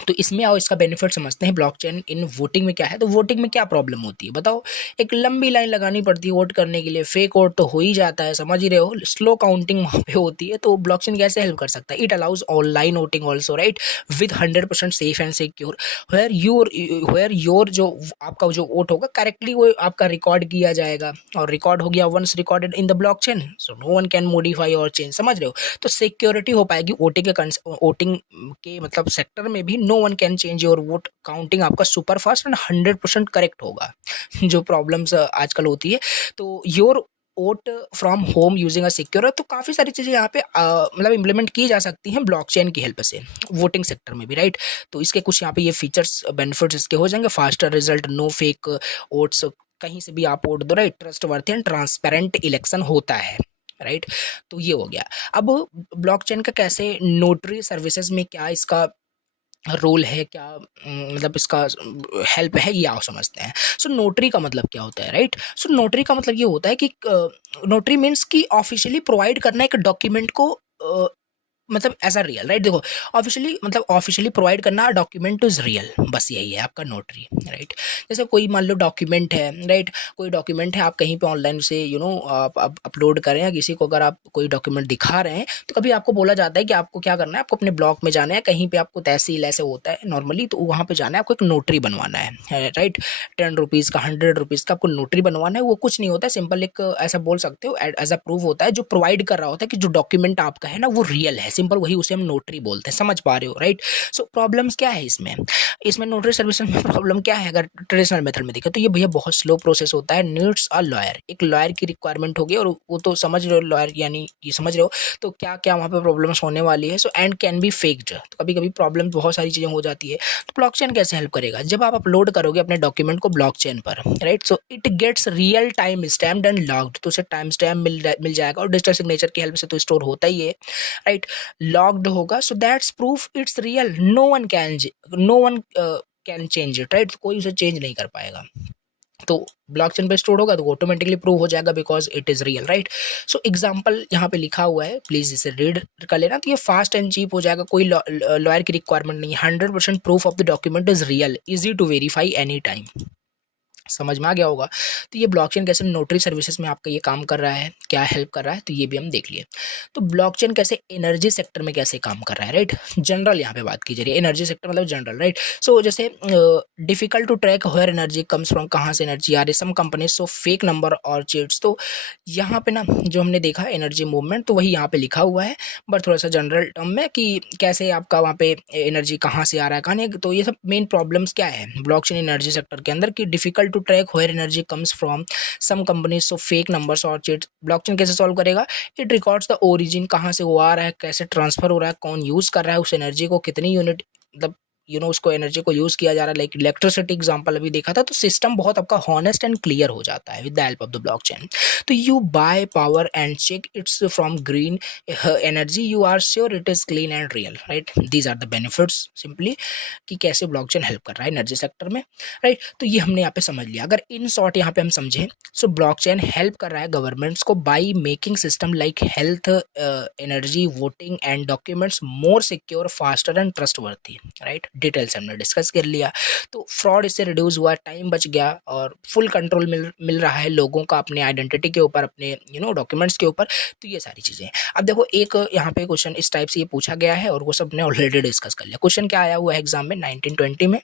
तो इसमें आओ इसका बेनिफिट समझते हैं ब्लॉकचेन इन वोटिंग में क्या है। तो वोटिंग में क्या प्रॉब्लम होती है बताओ, एक लंबी लाइन लगानी पड़ती है वोट करने के लिए, फेक वोट तो हो ही जाता है, समझ ही रहे हो, स्लो काउंटिंग वहाँ पे होती है। तो ब्लॉकचेन कैसे हेल्प कर सकता है, it allows online voting also, right, with 100% safe and secure, where your जो आपका जो वोट होगा करेक्टली वो आपका रिकॉर्ड किया जाएगा, और रिकॉर्ड हो गया once recorded in the blockchain, so no one can modify or change, समझ रहे हो। तो सिक्योरिटी हो पाएगी वोटिंग के मतलब सेक्टर में भी, no one can change your vote, counting आपका सुपर फास्ट एंड 100% करेक्ट होगा। जो प्रॉब्लम्स आजकल होती है, तो your vote from home using a secure, तो काफ़ी सारी चीज़ें यहाँ पे मतलब इम्प्लीमेंट की जा सकती हैं ब्लॉकचेन की हेल्प से वोटिंग सेक्टर में भी, राइट। तो इसके कुछ यहाँ पे ये फीचर्स बेनिफिट्स इसके हो जाएंगे, faster result, no fake votes, कहीं से भी आप वोट दो, right, trust worth and transparent election होता है, राइट। तो ये हो गया। अब ब्लॉकचेन का कैसे नोटरी सर्विसेज में क्या इसका रोल है, क्या मतलब इसका हेल्प है, ये आओ समझते हैं। सो नोटरी का मतलब क्या होता है, राइट। सो नोटरी का मतलब ये होता है कि नोटरी मीन्स कि ऑफिशियली प्रोवाइड करना एक डॉक्यूमेंट को मतलब एज अ रियल, राइट। देखो ऑफिशियली प्रोवाइड करना डॉक्यूमेंट इज रियल, बस यही है आपका नोटरी, राइट। जैसे कोई मान लो डॉक्यूमेंट है, राइट, कोई डॉक्यूमेंट है आप कहीं पे ऑनलाइन से आप अपलोड करें, या किसी को अगर आप कोई डॉक्यूमेंट दिखा रहे हैं तो कभी आपको बोला जाता है कि आपको क्या करना है, आपको अपने ब्लॉक में जाना है, कहीं पे आपको तहसील ऐसे होता है नॉर्मली, तो वहाँ पे जाना है, आपको एक नोटरी बनवाना है, राइट। 10 रुपीज़ का, 100 रुपीज़ का आपको नोटरी बनवाना है। वो कुछ नहीं होता है, सिंपल एक ऐसा बोल सकते हो एज अ प्रूफ होता है, जो प्रोवाइड कर रहा होता है कि जो डॉक्यूमेंट आपका है ना वो रियल है, सिंपल वही उसे हम नोटरी बोलते हैं, समझ पा रहे हो, राइट। सो प्रॉब्लम्स क्या है इसमें नोटरी सर्विस में प्रॉब्लम क्या है, अगर ट्रेडिशनल मेथड में देखें तो ये भैया बहुत स्लो प्रोसेस होता है, नीड्स अ लॉयर, एक लॉयर की रिक्वायरमेंट होगी, और वो तो समझ रहे हो लॉयर यानी ये समझ रहे हो, तो क्या क्या वहाँ पे प्रॉब्लम्स होने वाली है। So and can be faked, तो कभी कभी प्रॉब्लम बहुत सारी चीज़ें हो जाती है। तो ब्लॉकचेन कैसे हेल्प करेगा, जब आप अपलोड करोगे अपने डॉक्यूमेंट को ब्लॉकचेन पर, right, so it gets real time stamped and logged, तो उसे टाइम स्टैम्प मिल जाएगा, और डिजिटल सिग्नेचर की हेल्प से तो स्टोर होता ही है, राइट। लॉक्ड होगा, so that's proof it's real, no one can change it, right. कोई उसे चेंज नहीं कर पाएगा। तो ब्लॉकचेन पे स्टोर होगा तो ऑटोमेटिकली प्रूव हो जाएगा because it is real, right. So example यहाँ पे लिखा हुआ है, प्लीज इसे रीड कर लेना। तो ये फास्ट एंड चीप हो जाएगा, कोई लॉयर की रिक्वायरमेंट नहीं है। 100% proof of the document is real, easy to verify any time. समझ में आ गया होगा। तो ये ब्लॉकचेन कैसे नोटरी सर्विसेज में आपका ये काम कर रहा है, क्या हेल्प कर रहा है, तो ये भी हम देख लिए। तो ब्लॉकचेन कैसे एनर्जी सेक्टर में कैसे काम कर रहा है, राइट। जनरल यहाँ पे बात की जा रही है, एनर्जी सेक्टर मतलब जनरल, राइट। सो जैसे difficult to track where energy comes from, कहाँ से एनर्जी आ रही, some companies so fake number or cheats. तो यहाँ पे ना जो हमने देखा एनर्जी मूवमेंट, तो वही यहाँ पे लिखा हुआ है, बट थोड़ा सा जनरल टर्म में कि कैसे आपका वहाँ पे एनर्जी कहाँ से आ रहा है, कहाँ नहीं। तो ये सब मेन प्रॉब्लम्स क्या है ब्लॉकचेन एनर्जी सेक्टर के अंदर, कि difficult to track where energy comes from, some companies so fake numbers or cheats. Blockchain कैसे सॉल्व करेगा, इट रिकॉर्ड्स द ओरिजिन, कहाँ से वो आ रहा है, कैसे ट्रांसफर हो रहा है, कौन यूज कर रहा है उस एनर्जी को, कितनी यूनिट मतलब उसको एनर्जी को यूज किया जा रहा है। लाइक इलेक्ट्रिसिटी एग्जांपल अभी देखा था। तो सिस्टम बहुत आपका हॉनेस्ट एंड क्लियर हो जाता है with the help of the blockchain. तो you buy power and check its from green energy, you are sure it is clean and real, right. These are the benefits simply, कि कैसे blockchain help कर रहा है energy sector में, right. तो ये हमने यहाँ पे समझ लिया। अगर इन शॉर्ट यहाँ पे हम समझें, सो ब्लॉकचेन हेल्प कर रहा है गवर्नमेंट्स को by making system like health, energy, voting and documents more secure, faster and trustworthy, right. Detail से हमने डिस्कस कर लिया। तो फ्रॉड इससे रिड्यूस हुआ, टाइम बच गया और फुल कंट्रोल मिल रहा है लोगों का अपने आइडेंटिटी के ऊपर, अपने डॉक्यूमेंट्स के ऊपर। तो ये सारी चीज़ें। अब देखो एक यहाँ पे क्वेश्चन इस टाइप से ये पूछा गया है और वो सब ने ऑलरेडी डिस्कस कर लिया। क्वेश्चन क्या आया हुआ है एग्जाम में 1920 में,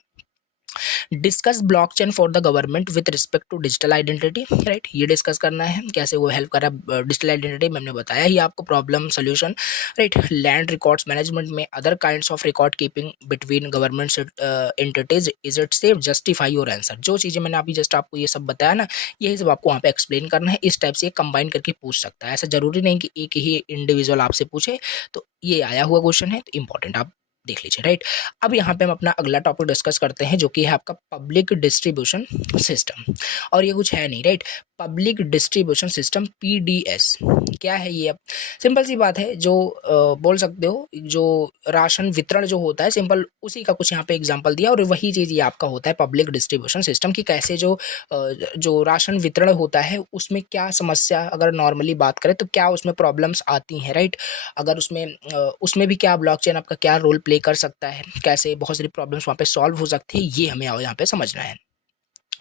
discuss blockchain for the government with respect to digital identity, right. ये डिस्कस करना है कैसे वो हेल्प कर रहा है डिजिटल आइडेंटिटी में, हमने बताया ही आपको problem solution, right. Land records management में other kinds of record keeping between government entities, is it safe, justify your answer. जो चीज़ें मैंने अभी जस्ट आपको ये सब बताया ना, यही सब आपको वहाँ पे एक्सप्लेन करना है। इस टाइप से कंबाइन करके पूछ सकता है, ऐसा जरूरी नहीं कि एक ही इंडिविजुअल आपसे पूछे। तो ये आया हुआ क्वेश्चन है, तो इंपॉर्टेंट आप देख लीजिए, राइट। अब यहाँ पे हम अपना अगला टॉपिक डिस्कस करते हैं जो कि है आपका पब्लिक डिस्ट्रीब्यूशन सिस्टम। और ये कुछ है नहीं, right. Public distribution system, PDS क्या है ये। अब सिंपल सी बात है, जो बोल सकते हो जो राशन वितरण जो होता है, सिंपल उसी का कुछ यहाँ पे एग्जांपल दिया और वही चीज़ ये आपका होता है पब्लिक डिस्ट्रीब्यूशन सिस्टम, की कैसे जो राशन वितरण होता है उसमें क्या समस्या, अगर नॉर्मली बात करें तो क्या उसमें प्रॉब्लम्स आती हैं, राइट। अगर उसमें भी क्या ब्लॉकचेन आपका क्या रोल प्ले कर सकता है, कैसे बहुत सारी प्रॉब्लम्स वहाँ पे सॉल्व हो सकती है, ये हमें यहाँ पे समझना है।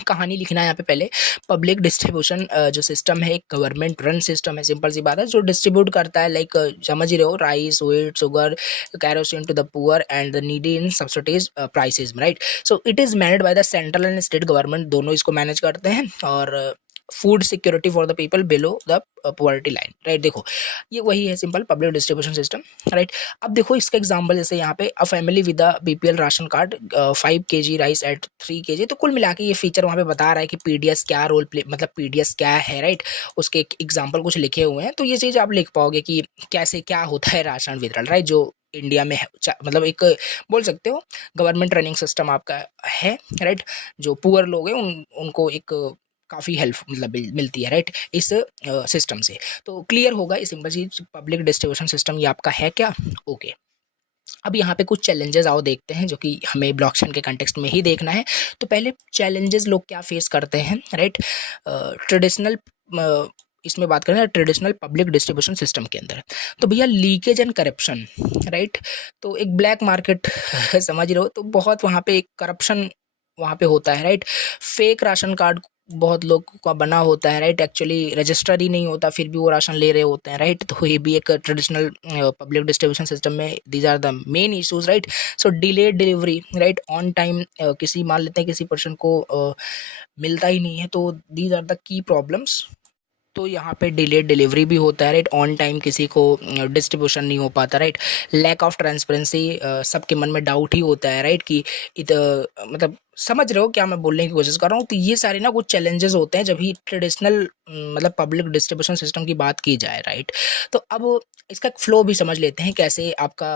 कहानी लिखना है यहाँ पे पहले। पब्लिक डिस्ट्रीब्यूशन जो सिस्टम है एक गवर्नमेंट रन सिस्टम है, सिंपल सी बात है, जो डिस्ट्रीब्यूट करता है लाइक समझ ही रहे हो, rice, wheat, sugar, kerosene to the poor and the needy in subsidize prices, right. So it is manage by the central and state government, दोनों इसको मैनेज करते हैं। और food security for the people below the poverty line, right. देखो ये वही है simple public distribution system, right. अब देखो इसका एग्जांपल जैसे यहाँ पे a family with a BPL ration card 5 kg rice eight 3 kg। तो कुल मिला के ये फीचर वहाँ पे बता रहा है कि पीडीएस क्या रोल प्ले, मतलब पीडीएस क्या है, राइट। उसके एग्जाम्पल कुछ लिखे हुए हैं, तो ये चीज़ आप लिख पाओगे कि कैसे क्या होता है राशन वितरण, राइट। जो इंडिया में है, मतलब एक बोल सकते हो गवर्नमेंट रनिंग सिस्टम आपका है, राइट। जो पुअर लोग हैं उनको एक काफ़ी हेल्प मतलब मिलती है, राइट, इस सिस्टम से। तो क्लियर होगा ये सिंपल चीज, पब्लिक डिस्ट्रीब्यूशन सिस्टम ये आपका है क्या, ओके। अब यहाँ पे कुछ चैलेंजेस आओ देखते हैं जो कि हमें ब्लॉकचेन के कंटेक्स्ट में ही देखना है। तो पहले चैलेंजेस लोग क्या फेस करते हैं, राइट। ट्रेडिशनल इसमें बात करें ट्रेडिशनल पब्लिक डिस्ट्रीब्यूशन सिस्टम के अंदर, तो भैया लीकेज एंड करप्शन, राइट। तो एक ब्लैक मार्केट समझ रहे हो, तो बहुत वहाँ पे करप्शन वहाँ पे होता है, राइट। फेक राशन कार्ड बहुत लोग का बना होता है, राइट। एक्चुअली रजिस्टर ही नहीं होता फिर भी वो राशन ले रहे होते हैं, राइट। तो ये भी एक ट्रेडिशनल पब्लिक डिस्ट्रीब्यूशन सिस्टम में these are the main issues, right. So delayed delivery, right, on time किसी मान लेते हैं किसी पर्सन को मिलता ही नहीं है, तो these are the key problems. तो यहाँ पे डिलेड डिलीवरी भी होता है, राइट। ऑन टाइम किसी को डिस्ट्रीब्यूशन नहीं हो पाता, राइट। लैक ऑफ ट्रांसपेरेंसी, सबके मन में डाउट ही होता है, राइट, कि मतलब समझ रहे हो क्या मैं बोलने की कोशिश कर रहा हूँ। तो ये सारे ना कुछ चैलेंजेस होते हैं जब भी ट्रेडिशनल मतलब पब्लिक डिस्ट्रीब्यूशन सिस्टम की बात की जाए, राइट। तो अब इसका फ्लो भी समझ लेते हैं कैसे आपका।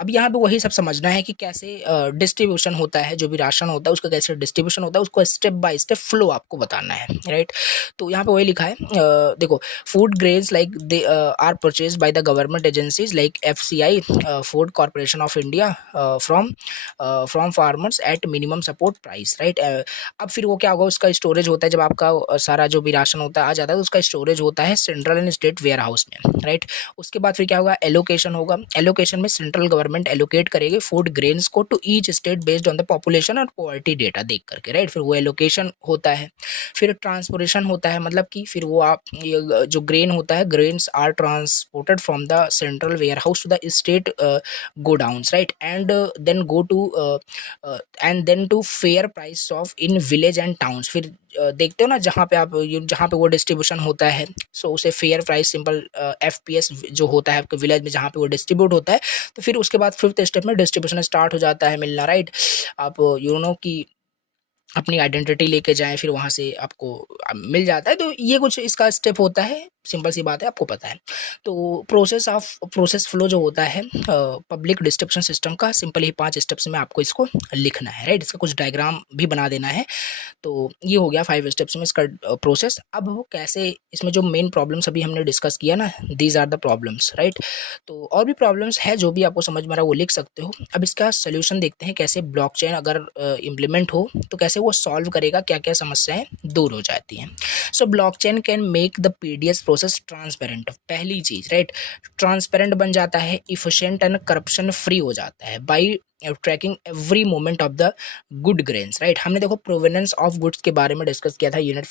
अब यहाँ पे वही सब समझना है कि कैसे डिस्ट्रीब्यूशन होता है, जो भी राशन होता है उसका कैसे डिस्ट्रीब्यूशन होता है, उसको स्टेप बाय स्टेप फ्लो आपको बताना है, राइट। तो यहाँ पे वही लिखा है, देखो, food grains like they are purchase by the government agencies like FCI, food corporation of India, from farmers at minimum support price, right. अब फिर वो क्या होगा, उसका स्टोरेज होता है जब आपका सारा जो भी राशन होता है आ जाता है तो उसका स्टोरेज होता है central and state warehouse में, राइट। उसके बाद फिर क्या होगा, एलोकेशन होगा। एलोकेशन में सेंट्रल गवर्नमेंट एलोकेट करेगी फूड ग्रेन्स को to each state based on the population और पॉवर्टी डेटा देख करके, राइट। फिर वो एलोकेशन होता है। फिर ट्रांसपोर्टेशन होता है, मतलब कि फिर वो आप जो ग्रेन होता है, grains are transported from the central warehouse to the state godowns, right, and then go to and then to fair price of in village and towns। फिर देखते हो ना जहाँ पे आप जहाँ पे वो डिस्ट्रीब्यूशन होता है, सो उसे फेयर प्राइस सिंपल FPS जो होता है आपके विलेज में जहाँ पे वो डिस्ट्रीब्यूट होता है। तो फिर उसके बाद फिफ्थ स्टेप में डिस्ट्रीब्यूशन स्टार्ट हो जाता है मिलना, राइट। आप नो कि अपनी आइडेंटिटी लेके जाएँ, फिर वहाँ से आपको मिल जाता है। तो ये कुछ इसका स्टेप होता है, सिंपल सी बात है, आपको पता है। तो प्रोसेस फ्लो जो होता है पब्लिक डिस्ट्रीब्यूशन सिस्टम का, सिंपल ही 5 स्टेप्स में आपको इसको लिखना है, राइट। इसका कुछ डायग्राम भी बना देना है। तो ये हो गया 5 स्टेप्स में इसका प्रोसेस। अब वो कैसे, इसमें जो मेन प्रॉब्लम्स अभी हमने डिस्कस किया ना, these are the problems, right. तो और भी प्रॉब्लम्स है जो भी आपको समझ में आ रहा है वो लिख सकते हो। अब इसका सोल्यूशन देखते हैं, कैसे ब्लॉकचेन अगर इम्प्लीमेंट हो तो कैसे वो सॉल्व करेगा, क्या क्या समस्याएं दूर हो जाती हैं। So blockchain can make the PDS process transparent. पहली चीज, राइट, ट्रांसपेरेंट बन जाता है, इफिशिएंट एंड करप्शन फ्री हो जाता है by tracking every moment of the good grains, right. हमने देखो प्रोवेनेंस ऑफ गुड्स के बारे में डिस्कस किया था यूनिट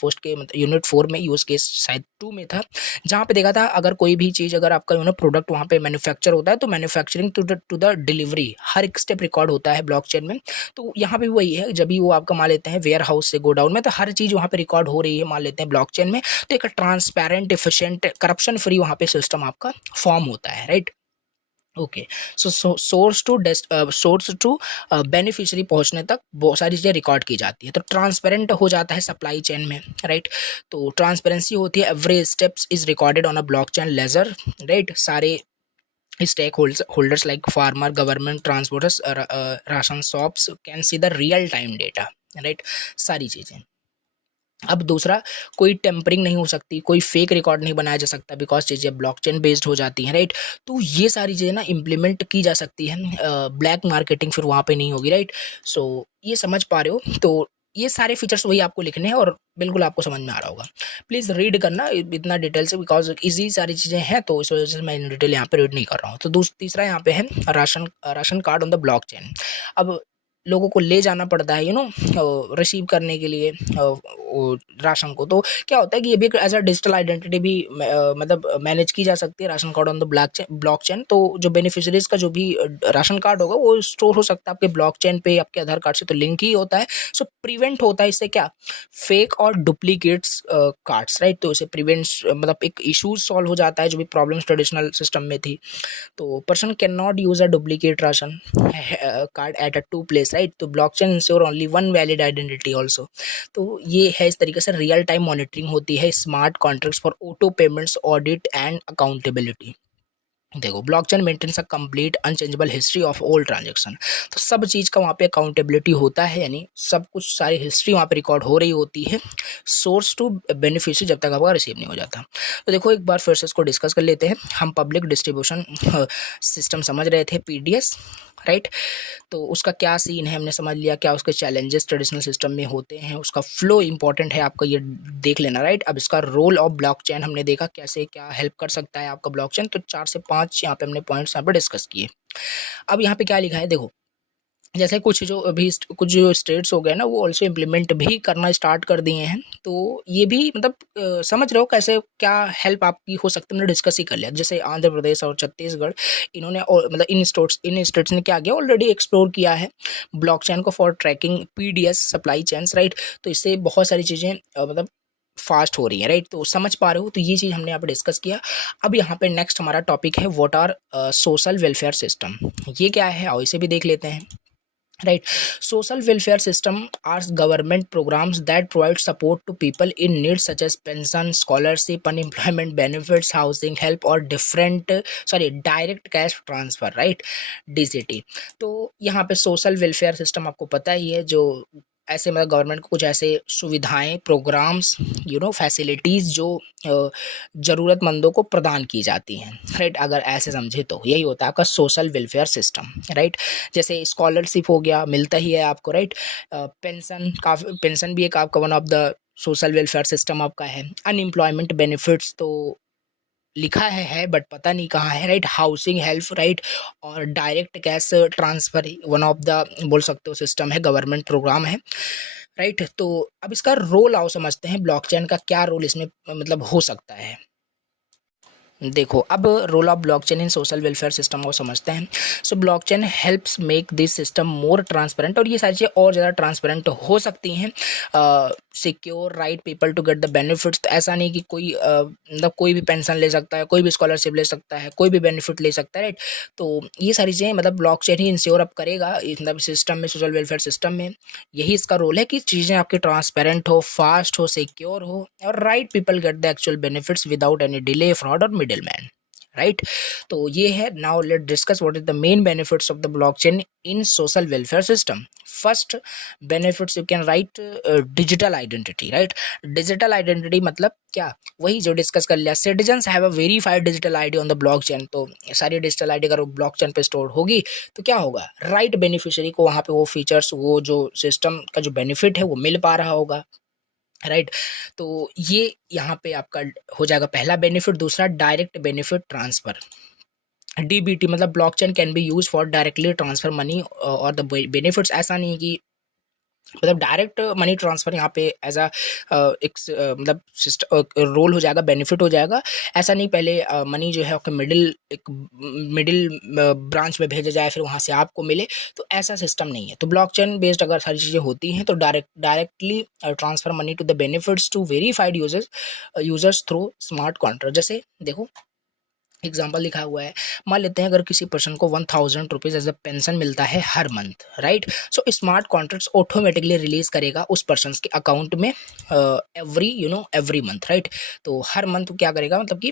4 में, यूज केस शायद 2 में था, जहाँ पे देखा था अगर कोई भी चीज़, अगर आपका प्रोडक्ट वहाँ पे मैन्युफैक्चर होता है तो मैन्युफैक्चरिंग टू द डिलीवरी हर एक स्टेप रिकॉर्ड होता है ब्लॉकचेन में। तो यहाँ पे भी वही है, जब भी वो आपका मान लेते हैं वेयर हाउस से गोडाउन में, तो हर चीज़ वहाँ पे रिकॉर्ड हो रही है मान लेते हैं ब्लॉकचेन में। तो एक ट्रांसपेरेंट, एफिशिएंट, करप्शन फ्री वहाँ पे सिस्टम आपका फॉर्म होता है, right. Okay. So source to beneficiary पहुंचने तक बहुत सारी चीज़ें रिकॉर्ड की जाती है। तो ट्रांसपेरेंट हो जाता है सप्लाई चेन में, राइट। तो ट्रांसपेरेंसी होती है, every steps is recorded on a blockchain ledger, right. सारे stakeholders like farmer, government, transporters, ration shops can see the real time data, right. सारी चीज़ें। अब दूसरा, कोई टेम्परिंग नहीं हो सकती, कोई फेक रिकॉर्ड नहीं बनाया जा सकता, बिकॉज चीज़ें ब्लॉकचेन बेस्ड हो जाती हैं, राइट। तो ये सारी चीज़ें ना इम्प्लीमेंट की जा सकती है, ब्लैक मार्केटिंग फिर वहाँ पे नहीं होगी, राइट। सो ये समझ पा रहे हो। तो ये सारे फीचर्स वही आपको लिखने हैं और बिल्कुल आपको समझ में आ रहा होगा। प्लीज़ रीड करना इतना डिटेल से, बिकॉज इजी सारी चीज़ें हैं, तो इस वजह से मैं इन डिटेल यहाँ पे रीड नहीं कर रहा हूँ। तो तीसरा यहाँ पे है ration card on the blockchain. अब लोगों को ले जाना पड़ता है रिसीव करने के लिए राशन को। तो क्या होता है कि ये भी एज अ डिजिटल आइडेंटिटी भी मतलब मैनेज की जा सकती है, ration card on the blockchain. तो जो बेनिफिशरीज का जो भी राशन कार्ड होगा वो स्टोर हो सकता है आपके ब्लॉकचेन पे, आपके आधार कार्ड से तो लिंक ही होता है। सो प्रिवेंट होता है इससे क्या, फेक और डुप्लीकेट्स कार्ड्स, राइट। तो इसे प्रिवेंट्स, मतलब एक इशूज सॉल्व हो जाता है जो भी प्रॉब्लम्स ट्रेडिशनल सिस्टम में थी। तो person can not use a duplicate ration card at a two place, right. तो blockchain ensure only one valid identity also. तो ये है, इस तरीके से रियल टाइम मॉनिटरिंग होती है, smart contracts for auto payments, audit and accountability. देखो, blockchain maintains a complete unchangeable history of all transaction. तो सब चीज़ का वहाँ पे अकाउंटेबिलिटी होता है, यानी सब कुछ, सारी हिस्ट्री वहाँ पे रिकॉर्ड हो रही होती है, सोर्स टू बेनिफिशियरी जब तक आपका रिसीव नहीं हो जाता। तो देखो एक बार फिर से इसको डिस्कस कर लेते हैं। हम पब्लिक डिस्ट्रीब्यूशन सिस्टम समझ रहे थे, PDS, राइट। तो उसका क्या सीन है हमने समझ लिया, क्या उसके चैलेंजेस ट्रेडिशनल सिस्टम में होते हैं, उसका फ्लो इंपॉर्टेंट है आपका, ये देख लेना, राइट। अब इसका रोल ऑफ ब्लॉकचेन हमने देखा, कैसे क्या हेल्प कर सकता है आपका ब्लॉकचेन। तो 4 से 5 यहाँ पे हमने पॉइंट्स यहाँ पे डिस्कस किए। अब यहाँ पे क्या लिखा है, देखो, जैसे कुछ जो स्टेट्स हो गए ना, वो ऑल्सो इम्प्लीमेंट भी करना स्टार्ट कर दिए हैं। तो ये भी मतलब समझ रहे हो कैसे क्या हेल्प आपकी हो सकती है, हमने डिस्कस ही कर लिया। जैसे आंध्र प्रदेश और छत्तीसगढ़, इन्होंने मतलब इन स्टेट्स ने क्या किया, ऑलरेडी एक्सप्लोर किया है ब्लॉकचेन को for tracking PDS supply chains, right. तो इससे बहुत सारी चीज़ें मतलब फास्ट हो रही है, राइट। तो समझ पा रहे हो। तो ये चीज़ हमने यहाँ पे डिस्कस किया। अब यहाँ पे नेक्स्ट हमारा टॉपिक है, what are social welfare system. ये क्या है, और इसे भी देख लेते हैं। right? Social welfare system are government programs that provide support to people in need such as pension, scholarship, unemployment benefits, housing help or different direct cash transfer, right? DCT। तो यहाँ पे सोशल वेलफेयर सिस्टम आपको पता ही है, जो ऐसे मतलब government को कुछ ऐसे सुविधाएं, प्रोग्राम्स, फैसिलिटीज़ जो ज़रूरतमंदों को प्रदान की जाती हैं, राइट? अगर ऐसे समझे तो यही होता है आपका सोशल वेलफेयर सिस्टम, राइट? जैसे स्कॉलरशिप हो गया, मिलता ही है आपको, राइट? पेंशन भी एक आपका one of the social welfare system आपका है। अनएम्प्लॉयमेंट बेनिफिट्स तो लिखा है बट पता नहीं कहाँ है, राइट? Housing help, right? और direct cash transfer one of the बोल सकते हो सिस्टम है, गवर्नमेंट प्रोग्राम है, राइट? तो अब इसका रोल आओ समझते हैं, ब्लॉकचेन का क्या रोल इसमें मतलब हो सकता है। देखो, अब role of blockchain in social welfare system को समझते हैं। So blockchain helps make this system more transparent, और ये सारी चीज़ें और ज़्यादा ट्रांसपेरेंट हो सकती हैं। Secure right people to get the benefits, तो ऐसा नहीं कि कोई मतलब कोई भी पेंशन ले सकता है, कोई भी स्कॉलरशिप ले सकता है, कोई भी बेनिफिट ले सकता है, राइट? तो ये सारी चीज़ें मतलब ब्लॉकचेन ही इंश्योर अप करेगा मतलब सिस्टम में, सोशल वेलफेयर सिस्टम में। यही इसका रोल है कि चीज़ें आपकी ट्रांसपेरेंट हो, फास्ट हो, सिक्योर हो, और right people get the actual benefits without any delay, fraud और मिडिल मैन, राइट? तो ये है। Now let discuss what is the main benefits of the blockchain in social welfare system. First benefits you can right digital identity, right? Digital identity मतलब क्या? वही जो discuss कर लिया, citizens have a verified digital ID on the blockchain. तो सारी digital ID अगर blockchain पे स्टोर होगी तो क्या होगा? राइट बेनिफिशियरी को वहाँ पे वो फीचर्स, वो जो सिस्टम का जो बेनिफिट है वो मिल पा रहा होगा, राइट? तो ये यहाँ पे आपका हो जाएगा पहला बेनिफिट। दूसरा, डायरेक्ट बेनिफिट ट्रांसफर, डीबीटी मतलब blockchain can be use for directly transfer money और द बेनिफिट्स। ऐसा नहीं कि मतलब डायरेक्ट मनी ट्रांसफर यहाँ पे एज अ एक मतलब रोल हो जाएगा, बेनिफिट हो जाएगा। ऐसा नहीं पहले मनी जो है आपके मिडिल ब्रांच में भेजा जाए फिर वहाँ से आपको मिले, तो ऐसा सिस्टम नहीं है। तो ब्लॉकचेन बेस्ड अगर सारी चीज़ें होती हैं तो directly transfer money to the benefits to verified users through smart contract. जैसे देखो एग्जाम्पल लिखा हुआ है, मान लेते हैं अगर किसी पर्सन को 1000 रुपीज़ एज अ पेंशन मिलता है हर month, right? So smart contracts automatically release करेगा उस पर्सन के अकाउंट में एवरी मंथ, राइट? तो हर मंथ क्या करेगा मतलब कि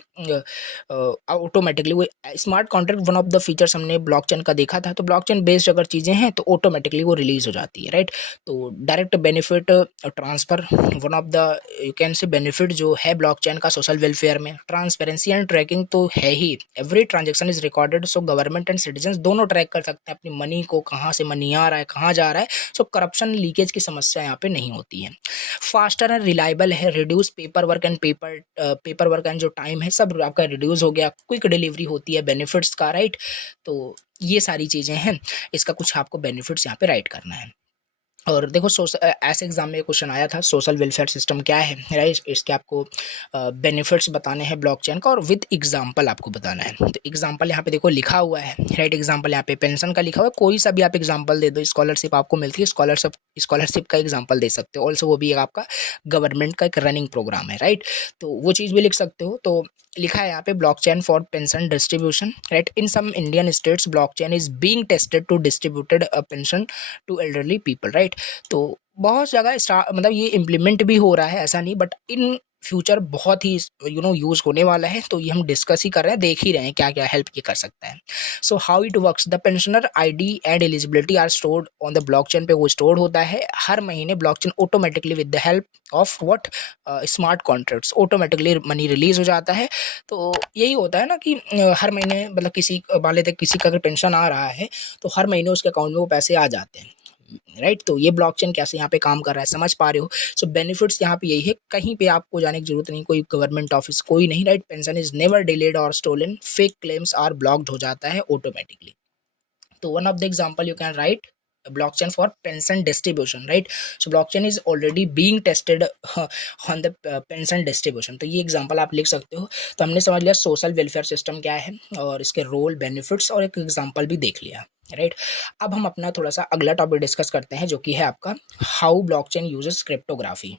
ऑटोमेटिकली वो smart contract one of the features हमने ब्लॉकचेन का देखा था। तो ब्लॉकचेन बेस्ड अगर चीज़ें हैं तो ऑटोमेटिकली वो रिलीज हो जाती है, राइट? तो direct benefit transfer one of the you can say benefit जो है ब्लॉकचेन का सोशल वेलफेयर में। ट्रांसपेरेंसी एंड ट्रैकिंग तो है ही, every transaction is recorded, so government and citizen दोनों ट्रैक कर सकते हैं अपनी मनी को, कहाँ से मनी आ रहा है, कहाँ जा रहा है। सो करप्शन, लीकेज की समस्या यहाँ पे नहीं होती है। फास्टर एंड रिलायबल है, रिड्यूस पेपर वर्क एंड जो टाइम है सब आपका रिड्यूस हो गया, क्विक डिलीवरी होती है बेनिफिट्स का, राइट? तो ये सारी चीज़ें हैं, इसका कुछ आपको बेनिफिट्स यहाँ पे राइट करना है। और देखो ऐसे एग्जाम में क्वेश्चन आया था, सोशल वेलफेयर सिस्टम क्या है, राइट? इसके आपको बेनिफिट्स बताने हैं ब्लॉकचेन का, और विद एग्जांपल आपको बताना है। तो एग्जांपल यहाँ पे देखो लिखा हुआ है, राइट? एग्जांपल यहाँ पे पेंशन का लिखा हुआ है, कोई सा भी आप एग्जांपल दे दो। स्कॉलरशिप आपको मिलती है, स्कॉलरशिप का एग्जांपल दे सकते हो। ऑल्सो वो भी एक आपका गवर्नमेंट का एक रनिंग प्रोग्राम है, राइट? तो वो चीज़ भी लिख सकते हो। तो लिखा है यहाँ पे blockchain for pension distribution, right? In some Indian states blockchain is being tested to distributed pension to elderly people, right? तो बहुत जगह मतलब ये इम्प्लीमेंट भी हो रहा है, ऐसा नहीं, बट इन फ्यूचर बहुत ही यूज होने वाला है। तो ये हम डिस्कस ही कर रहे हैं, देख ही रहे हैं क्या क्या हेल्प ये कर सकता है। So how it works, the pensioner ID and eligibility are stored on the blockchain पे वो स्टोर होता है हर महीने। Blockchain automatically with the help of what smart contracts automatically money release हो जाता है। तो यही होता है ना कि हर महीने मतलब किसी वाले तक किसी का अगर पेंशन आ रहा है तो हर महीने उसके अकाउंट में वो पैसे आ जाते हैं, राइट? तो ये ब्लॉकचेन कैसे यहाँ पे काम कर रहा है समझ पा रहे हो? सो बेनिफिट्स यहाँ पे यही है, कहीं पे आपको जाने की जरूरत नहीं, कोई गवर्नमेंट ऑफिस कोई नहीं, right? Pension is never delayed और stolen, fake claims are blocked हो जाता है ऑटोमेटिकली। तो one of the example you can write blockchain for pension distribution, right? So blockchain is already being tested on the pension distribution। तो ये example आप लिख सकते हो। तो हमने समझ लिया सोशल वेलफेयर सिस्टम क्या है और इसके रोल, बेनिफिट्स और एक एग्जांपल भी देख लिया, राइट? अब हम अपना थोड़ा सा अगला टॉपिक डिस्कस करते हैं जो कि है आपका हाउ ब्लॉकचेन यूजेस क्रिप्टोग्राफी।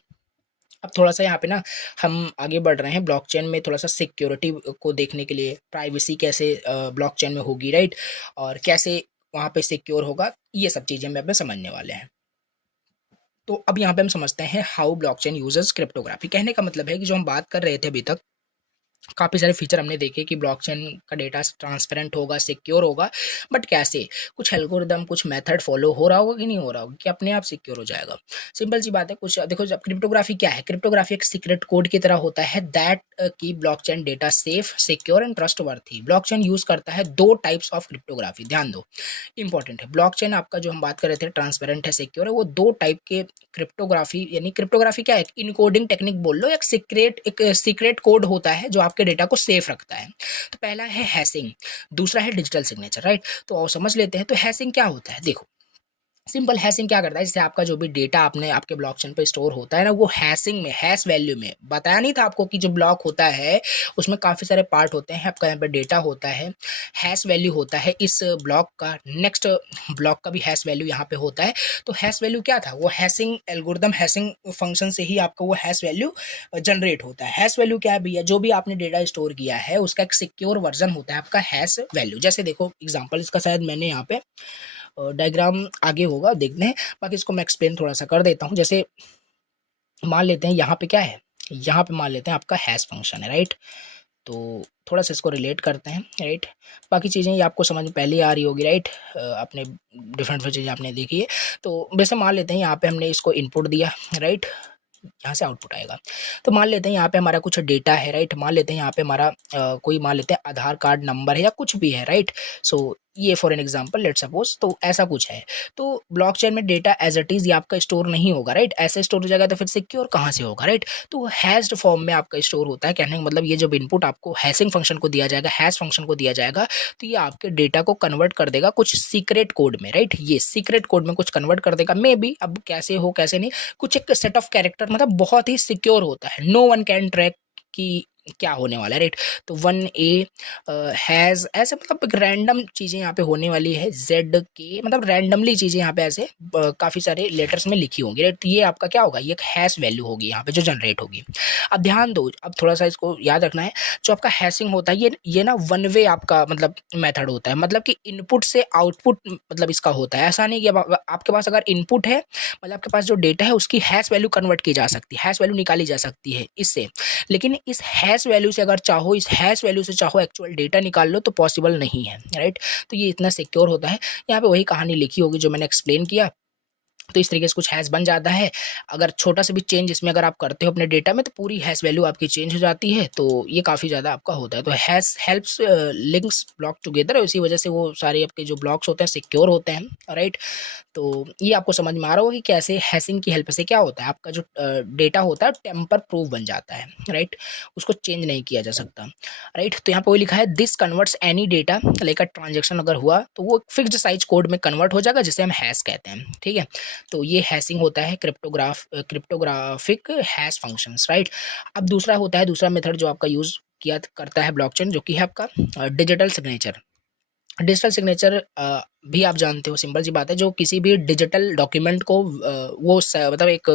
अब थोड़ा सा यहाँ पे ना हम आगे बढ़ रहे हैं ब्लॉकचेन में, थोड़ा सा सिक्योरिटी को देखने के लिए, प्राइवेसी कैसे ब्लॉकचेन में होगी, राइट? और कैसे वहाँ पे सिक्योर होगा, ये सब चीज़ें हम यहाँ समझने वाले हैं। तो अब यहाँ पे हम समझते हैं हाउ ब्लॉकचेन यूजेस क्रिप्टोग्राफी। कहने का मतलब है कि जो हम बात कर रहे थे अभी तक, काफ़ी सारे फीचर हमने देखे कि ब्लॉकचेन का डेटा ट्रांसपेरेंट होगा, सिक्योर होगा, बट कैसे? कुछ एल्गोरिदम, कुछ मेथड फॉलो हो रहा होगा कि नहीं हो रहा होगा कि अपने आप सिक्योर हो जाएगा? सिंपल सी बात है। कुछ देखो, जब क्रिप्टोग्राफी क्या है, क्रिप्टोग्राफी एक सीक्रेट कोड की तरह होता है दैट की blockchain data safe, secure and trustworthy. Blockchain use करता है दो टाइप्स ऑफ क्रिप्टोग्राफी, ध्यान दो, इंपॉर्टेंट है। ब्लॉकचेन आपका जो हम बात कर रहे थे ट्रांसपेरेंट है, सिक्योर है, वो दो टाइप के क्रिप्टोग्राफी, यानी क्रिप्टोग्राफी क्या है, इनकोडिंग टेक्निक बोल लो, एक सीक्रेट कोड होता है जो आपके डेटा को सेफ रखता है। तो पहला है हैशिंग, दूसरा है डिजिटल सिग्नेचर, राइट? तो आओ समझ लेते हैं। तो हैशिंग क्या होता है? देखो, सिंपल हैशिंग क्या करता है, जैसे आपका जो भी डेटा आपने आपके ब्लॉकचेन पे स्टोर होता है ना, वो हैशिंग में, हैश वैल्यू में, बताया नहीं था आपको कि जो ब्लॉक होता है उसमें काफ़ी सारे पार्ट होते हैं। आपका यहाँ पे डेटा होता है, हैश वैल्यू होता है इस ब्लॉक का, नेक्स्ट ब्लॉक का भी हैश वैल्यू यहाँ पे होता है। तो हैश वैल्यू क्या था, वो हैशिंग एल्गोरिदम, हैशिंग फंक्शन से ही आपका वो हैश वैल्यू जनरेट होता है। हैश वैल्यू क्या है भैया, जो भी आपने डेटा स्टोर किया है उसका एक सिक्योर वर्जन होता है आपका हैश वैल्यू। जैसे देखो एग्जाम्पल, इसका शायद मैंने यहाँ पे डायग्राम आगे होगा, देखते हैं, बाकी इसको मैं एक्सप्लेन थोड़ा सा कर देता हूँ। जैसे मान लेते हैं यहाँ पे क्या है, यहाँ पे मान लेते हैं आपका हैश फंक्शन है, राइट? तो थोड़ा सा इसको रिलेट करते हैं, राइट? बाकी चीज़ें ये आपको समझ में पहले ही आ रही होगी, राइट? आपने डिफरेंट चीज़ें आपने देखी है। तो वैसे मान लेते हैं यहाँ पे हमने इसको इनपुट दिया, राइट? यहाँ से आउटपुट आएगा। तो मान लेते हैं यहाँ पे हमारा कुछ डेटा है, राइट? मान लेते हैं यहाँ पे हमारा कोई मान लेते हैं आधार कार्ड नंबर है या कुछ भी है, राइट? सो ये for an example let suppose, तो ऐसा कुछ है। तो ब्लॉकचेन में डेटा एज इट इज ये आपका स्टोर नहीं होगा, राइट? ऐसे स्टोर हो जाएगा तो फिर सिक्योर कहाँ से होगा, राइट? तो हैश्ड फॉर्म में आपका स्टोर होता है। कहने का मतलब ये जब इनपुट आपको हैशिंग फंक्शन को दिया जाएगा, हैश फंक्शन को दिया जाएगा, तो ये आपके डेटा को कन्वर्ट कर देगा कुछ सीक्रेट कोड में, राइट? ये सीक्रेट कोड में कुछ कन्वर्ट कर देगा, मे बी, अब कैसे हो कैसे नहीं, कुछ एक सेट ऑफ कैरेक्टर, मतलब बहुत ही सिक्योर होता है, नो वन कैन ट्रैक कि क्या होने वाला है, राइट? तो 1A हैज़, ऐसे मतलब एक रैंडम चीज़ें यहाँ पे होने वाली है, ZK, मतलब रैंडमली चीज़ें यहाँ पे ऐसे काफ़ी सारे लेटर्स में लिखी होंगी, राइट? तो ये आपका क्या होगा, ये एक हैश वैल्यू होगी यहाँ पे जो जनरेट होगी। अब ध्यान दो, अब थोड़ा सा इसको याद रखना है। जो आपका हैशिंग होता है ये ना वन वे आपका मतलब मेथड होता है, मतलब कि इनपुट से आउटपुट मतलब इसका होता है। ऐसा नहीं कि अब आपके पास अगर इनपुट है, मतलब आपके पास जो डेटा है उसकी हैश वैल्यू कन्वर्ट की जा सकती है, हैश वैल्यू निकाली जा सकती है इससे, लेकिन इस हैश वैल्यू से अगर चाहो, इस हैश वैल्यू से चाहो एक्चुअल डेटा निकाल लो तो पॉसिबल नहीं है, राइट? तो ये इतना सिक्योर होता है। यहाँ पे वही कहानी लिखी होगी जो मैंने एक्सप्लेन किया। तो इस तरीके से कुछ हैश बन जाता है। अगर छोटा सा भी चेंज इसमें अगर आप करते हो अपने डेटा में तो पूरी हैश वैल्यू आपकी चेंज हो जाती है। तो ये काफ़ी ज़्यादा आपका होता है। तो hash helps links block together, इसी वजह से वो सारे आपके जो ब्लॉक्स होते हैं सिक्योर होते हैं, राइट? तो ये आपको समझ में आ रहा होगा कि कैसे हैशिंग की हेल्प से क्या होता है, आपका जो डेटा होता है टेम्पर प्रूफ बन जाता है, राइट? उसको चेंज नहीं किया जा सकता, राइट? तो यहाँ पे वो लिखा है this converts any data, like a transaction अगर हुआ तो वो फिक्स्ड साइज कोड में कन्वर्ट हो जाएगा जिसे हम हैश कहते हैं, ठीक है? तो ये हैशिंग होता है क्रिप्टोग्राफिक हैश फंक्शंस, राइट? अब दूसरा होता है, दूसरा मेथड जो आपका यूज़ किया करता है ब्लॉकचेन, जो कि है आपका डिजिटल सिग्नेचर। डिजिटल सिग्नेचर भी आप जानते हो, सिंपल सी बात है, जो किसी भी डिजिटल डॉक्यूमेंट को मतलब एक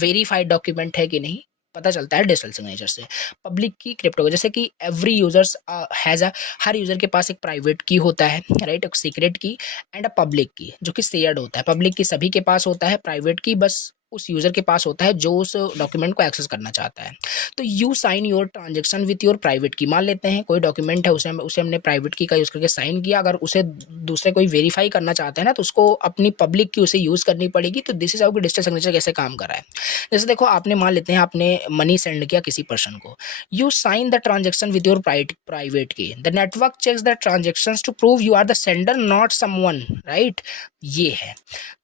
वेरीफाइड डॉक्यूमेंट है कि नहीं पता चलता है डिजिटल सिग्नेचर से। पब्लिक की क्रिप्टो, जैसे कि every users has a, her user के पास एक प्राइवेट की होता है, राइट? एक सीक्रेट की एंड अ पब्लिक की, जो कि शेयर्ड होता है। पब्लिक की सभी के पास होता है, प्राइवेट की बस उस यूज़र के पास होता है जो उस डॉक्यूमेंट को एक्सेस करना चाहता है। तो you sign your transaction with your private key. मान लेते हैं कोई डॉक्यूमेंट है, उसे हमने प्राइवेट की का यूज़ करके साइन किया, अगर उसे दूसरे कोई वेरीफाई करना चाहते हैं ना तो उसको अपनी पब्लिक की उसे यूज़ करनी पड़ेगी। तो दिस इज हाउ कि डिजिटल सिग्नेचर कैसे काम कर रहा है। जैसे देखो, आपने मान लेते हैं आपने मनी सेंड किया किसी पर्सन को, you sign the transaction with your private key, the network checks the transaction to prove you are the sender not someone, right? ये है।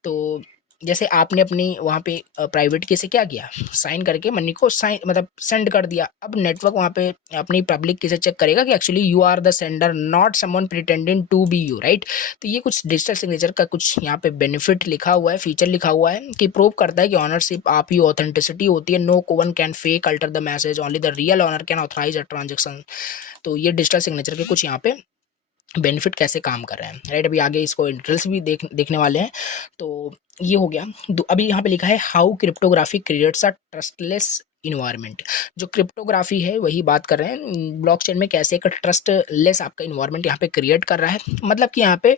तो जैसे आपने अपनी वहाँ पे प्राइवेट की से क्या किया, साइन करके मनी को साइन मतलब सेंड कर दिया। अब नेटवर्क वहाँ पे अपनी पब्लिक की से चेक करेगा कि actually you are the sender not someone pretending to be you, right? तो ये कुछ डिजिटल सिग्नेचर का कुछ यहाँ पे बेनिफिट लिखा हुआ है, फीचर लिखा हुआ है कि प्रूव करता है कि ऑनरशिप आप ही, ऑथेंटिसिटी होती है, no one can fake alter the message, only the real owner can authorize a transaction. तो ये डिजिटल सिग्नेचर के कुछ यहाँ पे बेनिफिट कैसे काम कर रहे हैं, राइट? अभी आगे इसको इंट्रेल्स भी देखने वाले हैं। तो ये हो गया। अभी यहाँ पे लिखा है how cryptography creates a trustless environment. जो क्रिप्टोग्राफी है वही बात कर रहे हैं, ब्लॉकचेन में कैसे एक ट्रस्टलेस आपका इन्वायरमेंट यहाँ पे क्रिएट कर रहा है। मतलब कि यहाँ पे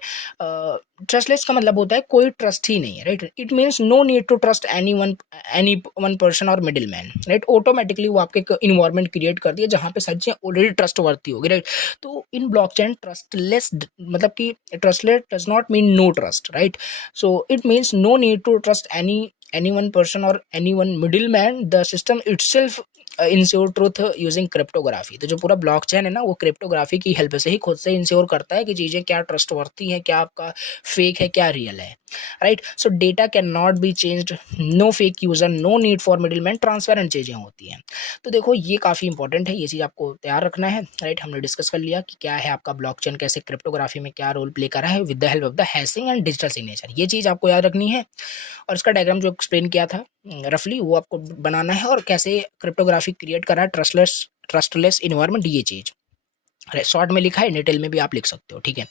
ट्रस्टलेस का मतलब होता है कोई ट्रस्ट ही नहीं है, right. It means no need to trust any one person or middle man, right. Automatically वो आपके एक इन्वायरमेंट क्रिएट कर दिया जहाँ पे सच्चे ऑलरेडी ट्रस्ट वर्ती होगी, राइट। तो इन ब्लॉकचेन ट्रस्टलेस मतलब कि trustless does not mean no trust, right. So it means no need to trust any one person or any one middleman. The system itself ensure truth using cryptography. तो जो पूरा blockchain है ना वो cryptography की help से ही खुद से इंश्योर करता है कि चीज़ें क्या ट्रस्ट वर्ती है, क्या आपका फेक है, क्या रियल है, right. So data can not be changed, no fake user, no need for middleman, transparent चीज़ें होती हैं। तो देखो ये काफ़ी इंपॉर्टेंट है, ये चीज़ आपको तैयार रखना है, राइट। हमने डिस्कस कर लिया कि क्या है आपका ब्लॉकचेन, कैसे क्रिप्टोग्राफी में क्या रोल प्ले कर रहा है with the help of the hashing and digital signature. ये चीज़ आपको याद रखनी है। और इसका डायग्राम जो एक्सप्लेन किया था रफली वो आपको बनाना है, और कैसे क्रिप्टोग्राफी क्रिएट कर रहा है ट्रस्टलेस इन्वायरमेंट, ये चीज़ शॉर्ट में लिखा है, डिटेल में भी आप लिख सकते हो, ठीक है।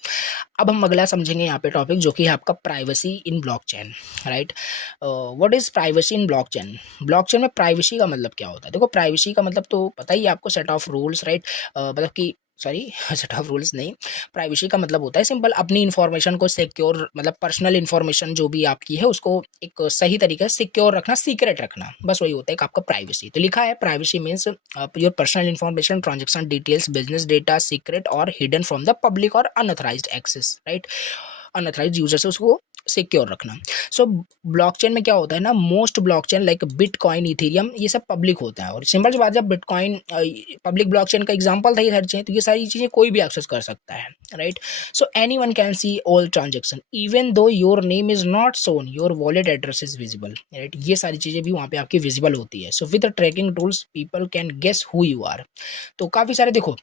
अब हम अगला समझेंगे यहाँ पे टॉपिक जो कि है आपका privacy in blockchain, right. What is privacy in blockchain. Blockchain में प्राइवेसी का मतलब क्या होता है। देखो प्राइवेसी का मतलब तो पता ही है आपको, सेट ऑफ रूल्स, राइट। मतलब कि सॉरी सेट ऑफ रूल्स नहीं, प्राइवेसी का मतलब होता है सिंपल अपनी इंफॉर्मेशन को सिक्योर, मतलब पर्सनल इंफॉर्मेशन जो भी आपकी है उसको एक सही तरीके से सिक्योर रखना, सीक्रेट रखना, बस वही होता है कि आपका प्राइवेसी। तो लिखा है privacy means your personal information, transaction details, business data secret or hidden from the public or unauthorized access, right. Unauthorized user से उसको सिक्योर रखना। सो ब्लॉकचेन में क्या होता है ना, most blockchain like bitcoin, Ethereum, ये सब पब्लिक होता है। और सिंपल सी बात, जब बिटकॉइन पब्लिक ब्लॉकचेन का एग्जांपल था ये सारी चीज़ें, तो ये सारी चीज़ें कोई भी एक्सेस कर सकता है, right. So any one can see all transaction even though your name is not shown, your wallet address is visible, right. ये सारी चीज़ें भी वहाँ पे आपकी विजिबल होती है। So with tracking tools people can guess who you are. तो काफ़ी सारे, देखो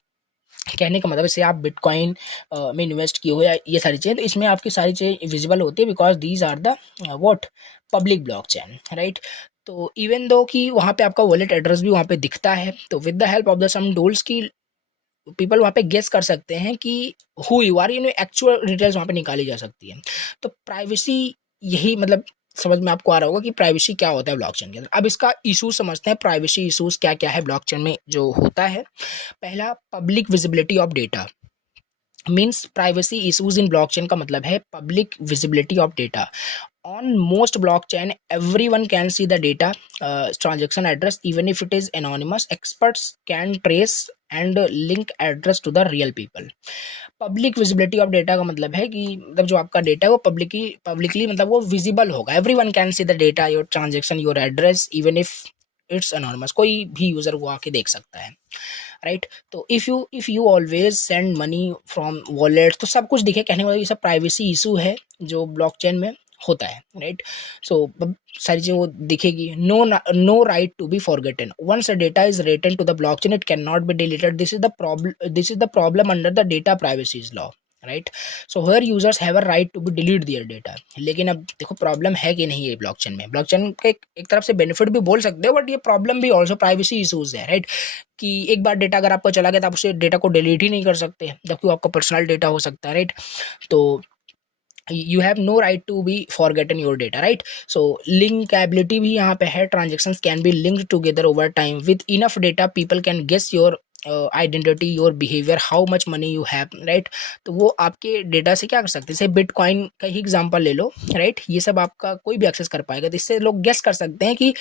कहने का मतलब, जैसे आप बिटकॉइन में इन्वेस्ट किए हो या ये सारी चीज़ें, तो इसमें आपकी सारी चीज़ें विजिबल होती है because these are the what public blockchain, right. तो इवन दो कि वहाँ पे आपका वॉलेट एड्रेस भी वहाँ पे दिखता है, तो with the help of the some tools की पीपल वहाँ पे गेस कर सकते हैं कि हु यू आर, यानी एक्चुअल डिटेल्स वहाँ पे निकाली जा सकती है। तो प्राइवेसी, यही मतलब समझ में आपको आ रहा होगा कि प्राइवेसी क्या होता है ब्लॉकचेन के अंदर। अब इसका इशू समझते हैं, प्राइवेसी इशूज क्या क्या है ब्लॉकचेन में जो होता है। पहला, public visibility of data means privacy issues in blockchain का मतलब है public visibility of data. On most blockchain, everyone can see the data, transaction address, even if it is anonymous. Experts can trace and link address to the real people. Public visibility of data का मतलब है कि मतलब जो आपका data है वो publicly मतलब वो विजिबल होगा। Everyone can see the data, your transaction, your address, even if it's anonymous, कोई भी यूजर वो आके देख सकता है, राइट। तो if you always send money from wallet, तो सब कुछ दिखे, कहने का मतलब ये सब प्राइवेसी इशू है जो ब्लॉकचेन में होता है, राइट। सो सारी चीजें वो दिखेगी। No right to be forgotten, once data is written to the blockchain it can not be deleted, this is the problem under the data privacy law, right. So where users have a right to be delete their data. लेकिन अब देखो problem है कि नहीं है blockchain में। Blockchain के एक तरफ से बेनिफिट भी बोल सकते हो, बट ये प्रॉब्लम भी ऑल्सो प्राइवेसी इशूज है, राइट। कि एक बार डेटा अगर आपको चला गया तो आप उसे डेटा को डिलीट ही नहीं कर सकते, जबकि वो आपका पर्सनल डेटा हो सकता है, राइट। तो you have no right to be forgotten your data, right. So linkability भी यहाँ पे है, transactions can be linked together over time with enough data people can guess your identity, your behavior, how much money you have, right. तो वो आपके data से क्या कर सकते हैं, जैसे बिटकॉइन का ही एग्जांपल ले लो, राइट। ये सब आपका कोई भी एक्सेस कर पाएगा, तो इससे लोग गेस कर सकते हैं कि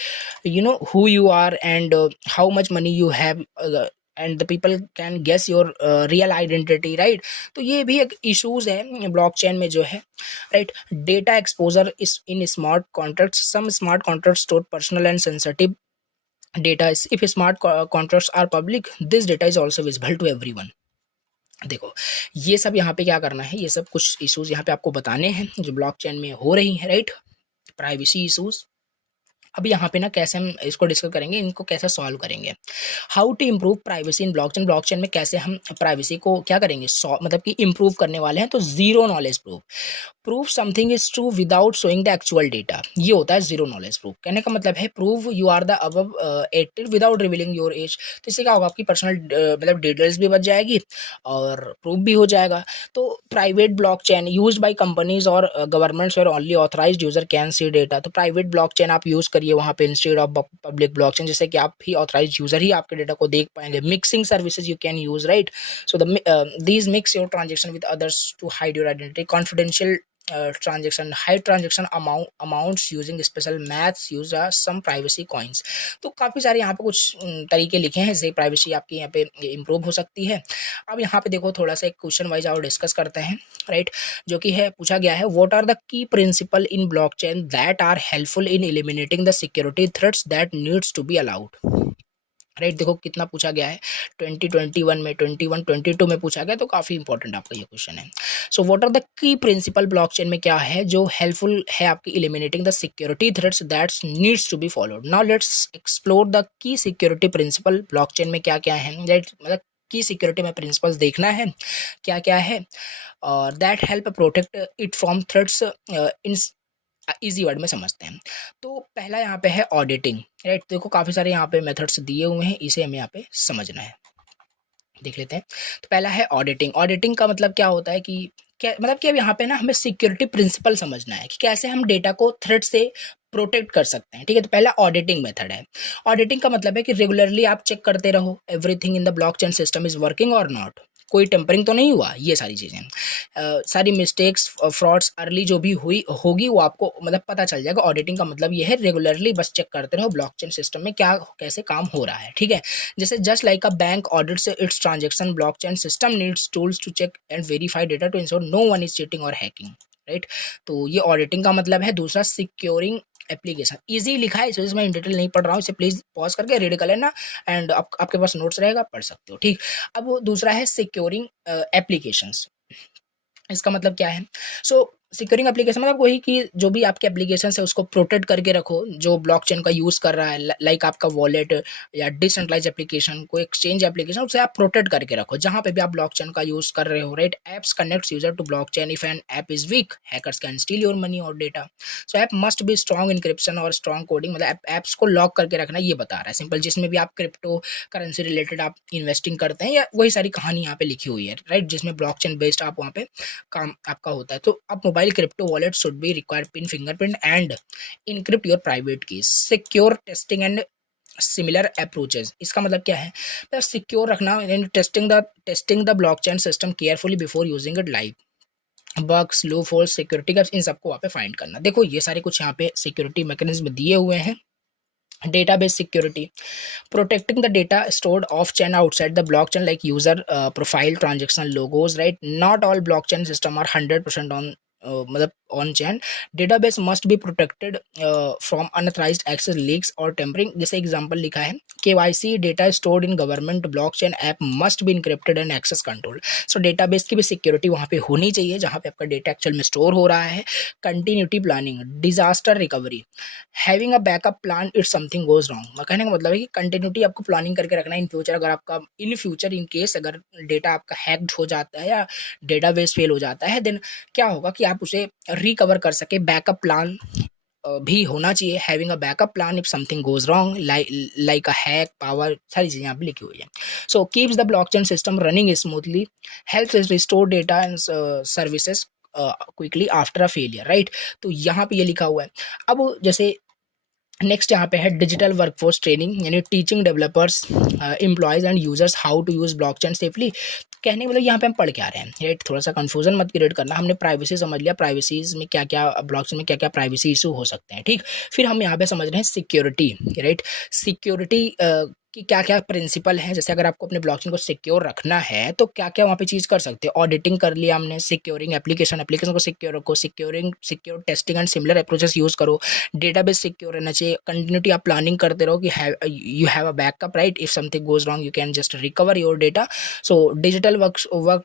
you know who you are and how much money you have, and the people can guess your real identity, right. तो ये भी एक इशूज है ब्लॉकचेन में जो है, right. Data exposure is in smart contracts, some smart contracts store personal and sensitive data, if smart contracts are public this data is also visible to everyone. देखो ये सब यहाँ पे क्या करना है, ये सब कुछ इशूज यहाँ पे आपको बताने हैं जो ब्लॉकचेन में हो रही है, राइट। Privacy issues. अब यहाँ पे ना कैसे हम इसको डिस्कस करेंगे, इनको कैसे सॉल्व करेंगे। How to improve privacy in blockchain, blockchain में कैसे हम प्राइवेसी को क्या करेंगे, मतलब कि इम्प्रूव करने वाले हैं। तो zero knowledge proof, prove something is true without showing the actual data, ये होता है जीरो नॉलेज प्रूफ। कहने का मतलब है prove you are the above 18 without revealing your age. तो इससे क्या होगा, आपकी पर्सनल मतलब डिटेल्स भी बच जाएगी और प्रूफ भी हो जाएगा। तो private blockchain used by companies और governments where only authorized user can see data. तो प्राइवेट ब्लॉकचेन आप यूज करिए करिए वहाँ पे इंस्टेड ऑफ पब्लिक ब्लॉकचेन, जैसे कि आप ही ऑथराइज यूजर ही आपके डेटा को देख पाएंगे. Mixing services you can use, right. So these mix your transaction with others to hide your identity. Confidential transaction, high transaction amounts using special maths use some privacy coins. तो काफ़ी सारे यहाँ पे कुछ तरीके लिखे हैं जैसे प्राइवेसी आपकी यहाँ पे इम्प्रूव हो सकती है. अब यहाँ पे देखो थोड़ा सा एक क्वेश्चन वाइज और डिस्कस करते हैं, राइट. जो कि है पूछा गया है, what are the key principle in blockchain that are helpful in eliminating the security threats that needs to be allowed, right. देखो कितना पूछा गया है 2021 में, 22 में पूछा गया, तो काफ़ी इंपॉर्टेंट आपका ये क्वेश्चन है. So what are the key principle blockchain में क्या है जो हेल्पफुल है आपकी eliminating the security threats that's needs to be followed. Now let's explore the key security principle blockchain में क्या क्या है, राइट. मतलब की सिक्योरिटी में प्रिंसिपल्स देखना है क्या क्या है और that help protect it from threats in easy word में समझते हैं. तो पहला यहाँ पे है ऑडिटिंग, राइट. देखो काफ़ी सारे यहाँ पे मेथड्स दिए हुए हैं, इसे हमें यहाँ पे समझना है, देख लेते हैं. तो पहला है ऑडिटिंग. ऑडिटिंग का मतलब क्या होता है कि क्या मतलब कि अब यहाँ पे ना हमें सिक्योरिटी प्रिंसिपल समझना है कि कैसे हम डेटा को थ्रेट से प्रोटेक्ट कर सकते हैं, ठीक है. तो पहला ऑडिटिंग मेथड है. ऑडिटिंग का मतलब है कि रेगुलरली आप चेक करते रहो everything in the blockchain system is working और नॉट, कोई टेम्परिंग तो नहीं हुआ, ये सारी चीज़ें, सारी मिस्टेक्स फ्रॉड्स अर्ली जो भी हुई होगी वो आपको मतलब पता चल जाएगा. ऑडिटिंग का मतलब ये है रेगुलरली बस चेक करते रहो ब्लॉकचेन सिस्टम में क्या कैसे काम हो रहा है, ठीक है. जैसे just like a bank audits its transaction, blockchain system needs tools to check and verify data to ensure no one is cheating और हैकिंग, राइट. तो ये ऑडिटिंग का मतलब है. दूसरा सिक्योरिंग एप्लीकेशन, इजी लिखा है इस वजह से मैं इन डिटेल नहीं पढ़ रहा हूँ, इसे प्लीज पॉज करके रीड कर लेना एंड आपके पास नोट्स रहेगा पढ़ सकते हो, ठीक. अब दूसरा है सिक्योरिंग एप्लीकेशंस. इसका मतलब क्या है. सो सिक्योरिंग एप्लीकेशन मतलब वही कि जो भी आपके एप्लीकेशन है उसको प्रोटेक्ट करके रखो जो ब्लॉकचेन का यूज़ कर रहा है, लाइक आपका वॉलेट या डिसेंट्रलाइज एप्लीकेशन, कोई एक्सचेंज एप्लीकेशन, उसे आप प्रोटेक्ट करके रखो जहाँ पे भी आप ब्लॉकचेन का यूज़ कर रहे हो, right. Apps connects user to blockchain. If an app is weak hackers can steal your money और data. So app must be strong encryption और स्ट्रॉन्ग कोडिंग, मतलब ऐप्स को लॉक करके रखना ये बता रहा है सिंपल. जिसमें भी आप क्रिप्टो करेंसी रिलेटेड आप इन्वेस्टिंग करते हैं या वही सारी कहानी यहाँ पे लिखी हुई है, राइट. जिसमें ब्लॉकचेन बेस्ड आप वहाँ पे काम आपका होता है. तो आप mobile crypto wallet should be required pin fingerprint and encrypt your private keys. Secure testing and similar approaches. इसका मतलब क्या है, तो सिक्योर रखना यानी testing the blockchain system carefully before using it live. Bugs, loopholes, security gaps, इन सबको वहाँ पे फाइंड करना. देखो ये सारे कुछ यहाँ पे सिक्योरिटी मैकेनिज्म दिए हुए हैं. Database security, protecting the data stored off chain outside the blockchain like user profile, transaction logos, right. Not all blockchain system are 100% on मतलब on chain. Database must be protected from unauthorized access, leaks और tampering. जैसे example लिखा है KYC data stored in government blockchain app must be encrypted and access control. So database की भी security वहाँ पे होनी चाहिए जहाँ पे आपका डेटा एक्चुअल में स्टोर हो रहा है. Continuity planning, disaster recovery, having a backup plan if something goes wrong. कहने का मतलब है कि कंटिन्यूटी आपको प्लानिंग करके रखना है इन फ्यूचर. अगर आपका इन फ्यूचर इन केस अगर डेटा आपका हैक्ड हो जाता है या डेटाबेस फेल हो जाता है देन क्या होगा कि आप उसे रिकवर कर सके. बैकअप प्लान भी होना चाहिए. Having a backup plan if something goes wrong like a hack, power, सारी चीज़ें यहाँ पे लिखी हुई है. So keeps the blockchain system running smoothly, helps restore data and services quickly after a failure, right. तो यहाँ पे ये लिखा हुआ है. अब जैसे नेक्स्ट यहाँ पे है डिजिटल वर्कफोर्स ट्रेनिंग यानी teaching developers, employees and users how to use blockchain safely. कहने मतलब यहाँ पे हम पढ़ के आ रहे हैं, राइट. थोड़ा सा कंफ्यूजन मत क्रिएट करना. हमने प्राइवेसी समझ लिया, प्राइवेसीज में क्या क्या ब्लॉकचेन में क्या क्या प्राइवेसी इशू हो सकते हैं, ठीक. फिर हम यहाँ पे समझ रहे हैं सिक्योरिटी, राइट. सिक्योरिटी कि क्या क्या प्रिंसिपल हैं. जैसे अगर आपको अपने ब्लॉकचेन को सिक्योर रखना है तो क्या क्या वहाँ पे चीज़ कर सकते हैं. ऑडिटिंग कर लिया हमने, सिक्योरिंग एप्लीकेशन को सिक्योर रखो, secure testing and similar approaches use करो. डेटाबेस सिक्योर रहना चाहिए. कंटिन्यूटी आप प्लानिंग करते रहो कि you have a backup, right. If something goes wrong you can just recover your data. So digital work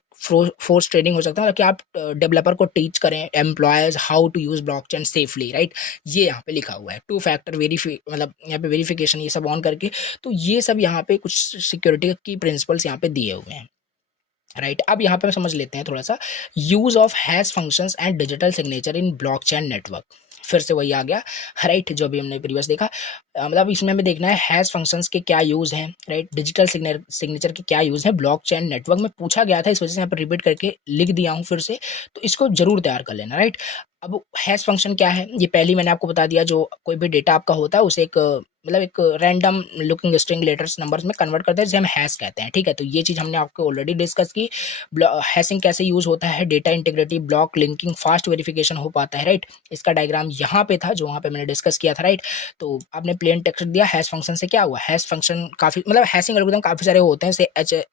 force training हो सकता है कि आप डेवलपर को टीच करें, employees how to use blockchain safely, right. ये यहाँ पे लिखा हुआ है. 2 फैक्टर मतलब यहाँ पे वेरिफिकेशन ये सब ऑन करके. तो ये सब यहाँ पे कुछ सिक्योरिटी की प्रिंसिपल्स यहाँ पे दिए हुए हैं, राइट. अब यहाँ पे हम समझ लेते हैं थोड़ा सा use of hash functions and digital signature in blockchain network. फिर से वही आ गया, राइट, जो अभी हमने प्रीवियस देखा। मतलब इसमें हमें देखना है हैश फंक्शंस के क्या यूज़ हैं, राइट, डिजिटल सिग्नेचर के क्या यूज़ हैं ब्लॉकचेन नेटवर्क में, पूछा गया था, इस वजह से यहाँ पर रिपीट करके लिख दिया हूँ फिर से, तो इसको जरूर तैयार कर लेना, राइट। अब हैश फंक्शन क्या है, ये पहले मैंने आपको बता दिया, जो कोई भी डेटा आपका होता है उसे एक मतलब एक random looking string letters numbers में कन्वर्ट करते हैं, जिसे हम हैश कहते हैं, ठीक है। तो ये चीज़ हमने आपको ऑलरेडी डिस्कस की। हैशिंग कैसे यूज होता है, data integrity, block linking, fast verification हो पाता है, राइट। इसका डायग्राम यहाँ पे था, जो वहाँ पे मैंने डिस्कस किया था, राइट। तो आपने प्लेन टेक्स्ट दिया, हैश फंक्शन से क्या हुआ, हैश फंक्शन काफ़ी मतलब हैशिंग एल्गोरिदम काफ़ी सारे होते हैं, जैसे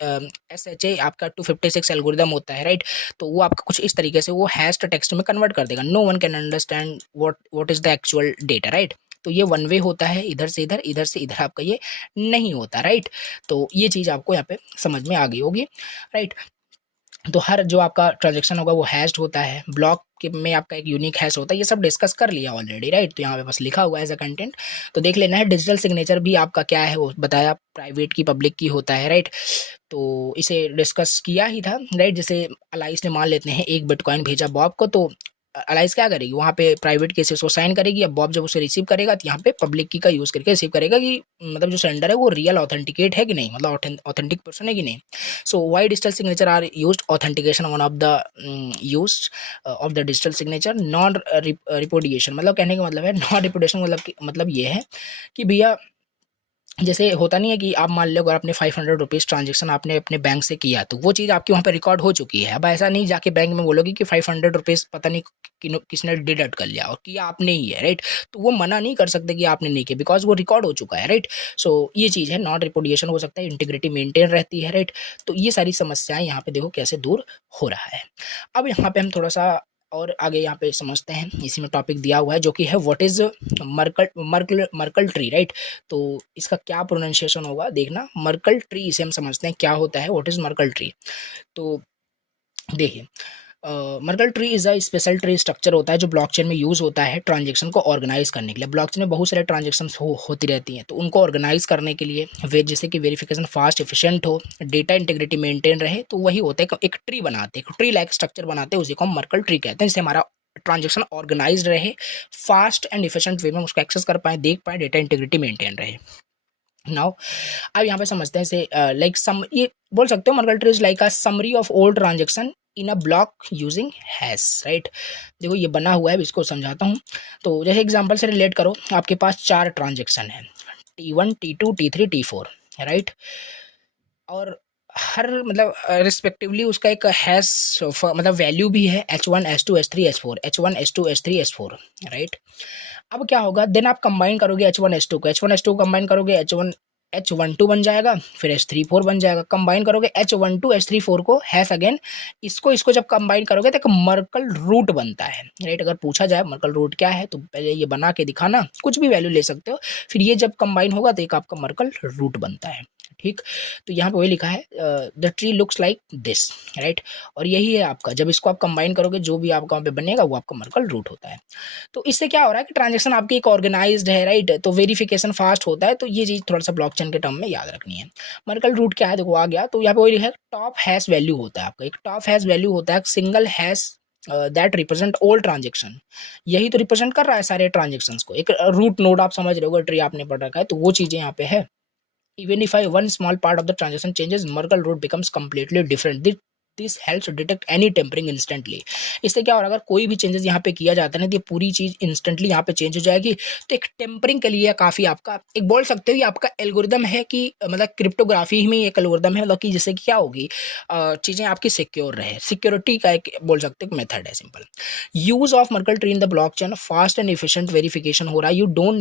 SHA आपका 256 एल्गोरिदम होता है, राइट। तो वो आपका कुछ इस तरीके से वो हैश्ड टेक्स्ट में कन्वर्ट कर देगा, no one can understand what is the actual data, right. तो ये वन वे होता है, इधर से इधर, इधर से इधर आपका ये नहीं होता, राइट। तो ये चीज़ आपको यहाँ पे समझ में आ गई होगी, राइट। तो हर जो आपका ट्रांजेक्शन होगा वो हैश्ड होता है, ब्लॉक के में आपका एक यूनिक हैश होता है, ये सब डिस्कस कर लिया ऑलरेडी, राइट। तो यहाँ पे बस लिखा हुआ है एज अ कंटेंट, तो देख लेना है। डिजिटल सिग्नेचर भी आपका क्या है वो बताया, प्राइवेट की पब्लिक की होता है, राइट। तो इसे डिस्कस किया ही था, राइट। जैसे अलाइस ने मान लेते हैं एक बिटकॉइन भेजा बॉब को, तो अलाइस क्या करेगी, वहाँ पे प्राइवेट केसेस को साइन करेगी, अब बॉब जब उसे रिसीव करेगा तो यहाँ पे पब्लिक की का यूज़ करके रिसीव करेगा कि मतलब जो सेंडर है वो रियल ऑथेंटिकेट है कि नहीं, मतलब ऑथेंटिक पर्सन है कि नहीं। So why digital signature are used, authentication one of the use of the digital signature, non repudiation, मतलब कहने का मतलब है नॉन रिपोर्टेशन, मतलब ये है कि भैया जैसे होता नहीं है कि आप मान लो अगर आपने 500 रुपीज़ ट्रांजेक्शन आपने अपने बैंक से किया, तो वो चीज़ आपकी वहाँ पे रिकॉर्ड हो चुकी है। अब ऐसा नहीं जाके बैंक में बोलोगे कि 500 रुपीज़ पता नहीं किसने डिडक्ट कर लिया और किया आपने ही है, राइट। तो वो मना नहीं कर सकते कि आपने नहीं किया, बिकॉज वो रिकॉर्ड हो चुका है, राइट। सो ये चीज़ है, नॉन रिपोर्टिएशन हो सकता है, इंटीग्रिटी मेंटेन रहती है, राइट। तो ये सारी समस्याएं यहाँ पे देखो कैसे दूर हो रहा है। अब यहाँ पे हम थोड़ा सा और आगे यहाँ पे समझते हैं, इसी में टॉपिक दिया हुआ है जो कि है what is Merkel tree, right. तो इसका क्या प्रोनाउंसिएशन होगा देखना, मर्कल ट्री, इसे हम समझते हैं क्या होता है, व्हाट इज मर्कल ट्री। तो देखिए, Merkel tree is a special tree structure होता है जो ब्लॉकचेन में यूज होता है ट्रांजेक्शन को ऑर्गेनाइज करने के लिए। ब्लॉकचेन में बहुत सारे ट्रांजेक्शन होती रहती हैं, तो उनको ऑर्गेनाइज करने के लिए जैसे कि वेरिफिकेशन फास्ट एफिशिएंट हो, डेटा इंटीग्रिटी मेंटेन रहे, तो वही होता है एक ट्री बनाते हैं, ट्री लाइक स्ट्रक्चर बनाते हैं, उसी को हम मर्कल ट्री कहते हैं, जिससे हमारा ट्रांजेक्शन ऑर्गेनाइज रहे, फास्ट एंड एफिशिएंट वे में उसको एक्सेस कर पाए, देख पाए, डेटा इंटीग्रिटी मेंटेन रहे। नाउ अब यहाँ पे समझते हैं से लाइक सम, ये बोल सकते हो Merkel tree is like a summary of old transaction in a block using hash, right. देखो ये बना हुआ है, इसको समझाता हूँ। तो जैसे एग्जांपल से रिलेट करो, आपके पास 4 ट्रांजेक्शन है, T1 T2 T3 T4, right. और हर मतलब रिस्पेक्टिवली उसका एक हैश मतलब वैल्यू भी है, H1 H2 H3 H4, H1 H2 H3 H4, right. अब क्या होगा, देन आप कंबाइन करोगे H1 H2 को, H1 H2 कंबाइन करोगे H12 बन जाएगा, फिर H34 बन जाएगा, कंबाइन करोगे H12 H34 को हैश अगेन, इसको जब कंबाइन करोगे तो एक मर्कल रूट बनता है, राइट। अगर पूछा जाए मर्कल रूट क्या है, तो पहले ये बना के दिखाना, कुछ भी वैल्यू ले सकते हो, फिर ये जब कंबाइन होगा तो एक आपका मर्कल रूट बनता है, ठीक। तो यहाँ पे वही लिखा है, the tree looks like this, right. और यही है आपका, जब इसको आप कंबाइन करोगे जो भी आपका वहाँ पे बनेगा वो आपका मर्कल रूट होता है। तो इससे क्या हो रहा है कि ट्रांजेक्शन आपकी एक ऑर्गेनाइज्ड है, राइट। तो वेरिफिकेशन फास्ट होता है, तो ये चीज़ थोड़ा सा ब्लॉकचेन के टर्म में याद रखनी है। मर्कल रूट क्या है, देखो आ गया, तो यहाँ पे वही लिखा है टॉप हैश वैल्यू होता है आपका, एक टॉप हैश वैल्यू होता है, single hash that represent all transaction, यही तो रिप्रेजेंट कर रहा है सारे ट्रांजेक्शन्स को। एक रूट नोड आप समझ रहे हो, ट्री आपने पढ़ रखा है, तो वो चीज़ें यहाँ पे है। Even if one small part of the transaction changes, Merkle root becomes completely different. This helps detect any tampering instantly. इससे क्या हो रहा है, अगर कोई भी चेंजेस यहाँ पे किया जाता है ना, तो ये पूरी चीज़ इंस्टेंटली यहाँ पे चेंज हो जाएगी। तो एक टेम्परिंग के लिए काफ़ी आपका एक बोल सकते हो ये आपका एल्गोरिदम है कि मतलब क्रिप्टोग्राफी में एक एल्गोरिदम है, मतलब कि जिससे क्या होगी, चीज़ें आपकी सिक्योर रहे, सिक्योरिटी का एक बोल सकते हो मेथड है simple. Use of Merkle tree in the blockchain, fast and efficient verification हो रहा है, you don't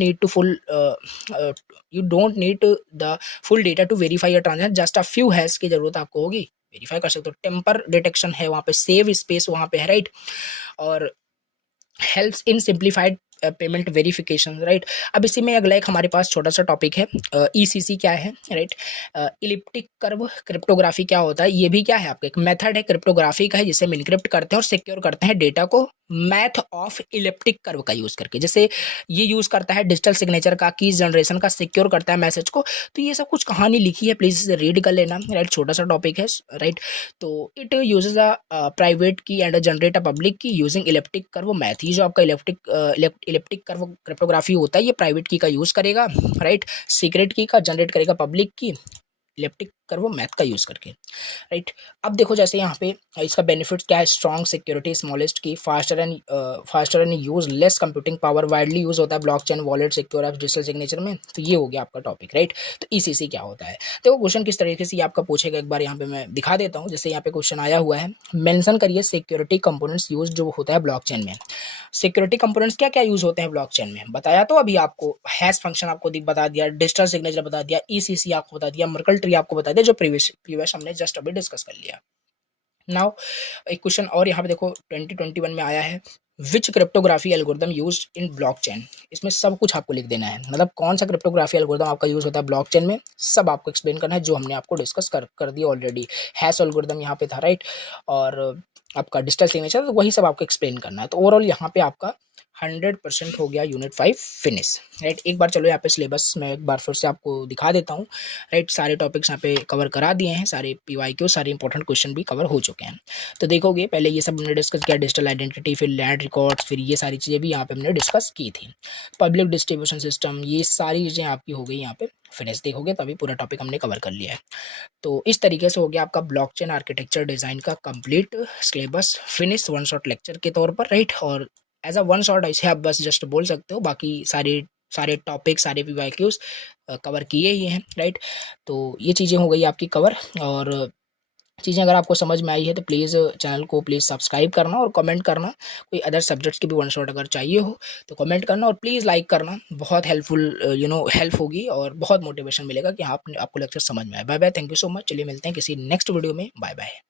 need the full data to verify a transaction, just a few hash की जरूरत आपको होगी, वेरीफाई कर सकते हो। टेम्पर डिटेक्शन है वहाँ पे, सेव स्पेस वहाँ पे है, राइट। और helps in simplified payment verification, right. अब इसी में अगला एक हमारे पास छोटा सा टॉपिक है, ECC क्या है, राइट। इलिप्टिक कर्व क्रिप्टोग्राफी क्या होता है, ये भी क्या है आपका एक मेथड है क्रिप्टोग्राफी का है, जिसे हम इनक्रिप्ट करते हैं और सिक्योर करते हैं डेटा को मैथ ऑफ इलिप्टिक कर्व का यूज़ करके। जैसे ये यूज़ करता है डिजिटल सिग्नेचर का, कीज जनरेशन का, सिक्योर करता है मैसेज को। तो ये सब कुछ कहानी लिखी है, प्लीज़ इसे रीड कर लेना, राइट। छोटा सा टॉपिक है, राइट। तो इट यूजेज अ प्राइवेट की एंड जनरेट अ पब्लिक की यूजिंग इलिप्टिक कर्व मैथ। ये जो आपका इलिप्टिक कर्व क्रिप्टोग्राफी होता है, ये प्राइवेट की का यूज़ करेगा, राइट। सीक्रेट की का जनरेट करेगा पब्लिक की, इलिप्टिक कर्व मैथ का यूज़ करके, राइट। अब देखो जैसे यहाँ पे इसका बेनिफिट्स क्या है, स्ट्रॉन्ग सिक्योरिटी, स्मॉलेस्ट की, faster and use less computing power, widely use होता है blockchain, wallet, secure apps, digital signature में। तो ये हो गया आपका टॉपिक, राइट। तो ईसीसी क्या होता है, देखो क्वेश्चन किस तरीके से ये आपका पूछेगा, एक बार यहाँ पे मैं दिखा देता हूँ। जैसे यहाँ पे क्वेश्चन आया हुआ है, मेंशन करिए सिक्योरिटी कंपोनेंट्स यूज जो होता है ब्लॉकचेन में। सिक्योरिटी कंपोनेंट्स क्या क्या यूज होते हैं ब्लॉकचेन में, बताया तो अभी आपको। हैश फंक्शन आपको बता दिया, डिजिटल सिग्नेचर बता दिया, ईसीसी आपको बता दिया, मर्कल ट्री आपको बता दिया, जो प्रीवियस हमने जस्ट अभी डिस्कस कर लिया। नाउ एक क्वेश्चन और यहाँ पे देखो 2021 में आया है, which cryptography algorithm use in blockchain. इसमें सब कुछ आपको लिख देना है, मतलब कौन सा क्रिप्टोग्राफी एल्गोरिदम आपका यूज होता है ब्लॉकचेन में, सब आपको एक्सप्लेन करना है, जो हमने आपको डिस्कस कर दिया ऑलरेडी। हैश एल्गोरिदम यहाँ पे था, राइट। और आपका डिजिटल सिग्नेचर, तो वही सब आपको एक्सप्लेन करना है। तो ओवरऑल यहाँ पे आपका 100% हो गया यूनिट 5 फिनिश, राइट। एक बार चलो यहाँ पे सिलेबस में एक बार फिर से आपको दिखा देता हूँ, राइट। सारे टॉपिक्स यहाँ पे कवर करा दिए हैं, सारे पीवाईक्यू, सारे इंपॉर्टेंट क्वेश्चन भी कवर हो चुके हैं। तो देखोगे पहले ये सब हमने डिस्कस किया, डिजिटल आइडेंटिटी, फिर लैंड रिकॉर्ड्स, फिर ये सारी चीज़ें भी यहाँ पे हमने डिस्कस की थी। पब्लिक डिस्ट्रीब्यूशन सिस्टम, ये सारी चीज़ें आपकी हो गई यहाँ पे फिनिश। देखोगे तभी पूरा टॉपिक हमने कवर कर लिया है। तो इस तरीके से हो गया आपका ब्लॉकचेन आर्किटेक्चर डिज़ाइन का complete syllabus finish, one shot lecture के तौर पर, राइट। और एज अ वन शॉट ऐसे आप बस जस्ट बोल सकते हो, बाकी सारे सारे टॉपिक, सारे पीवाईक्यूज कवर किए ही हैं, राइट। तो ये चीज़ें हो गई आपकी कवर। और चीज़ें अगर आपको समझ में आई है तो प्लीज़ चैनल को प्लीज़ सब्सक्राइब करना और कमेंट करना। कोई अदर सब्जेक्ट्स की भी वन शॉट अगर चाहिए हो तो कमेंट करना, और प्लीज़ लाइक करना, बहुत हेल्पफुल हेल्प होगी और बहुत मोटिवेशन मिलेगा कि हाँ आपको लेक्चर समझ में आए। Bye bye, thank you so much. चलिए मिलते हैं किसी नेक्स्ट वीडियो में, बाय बाय।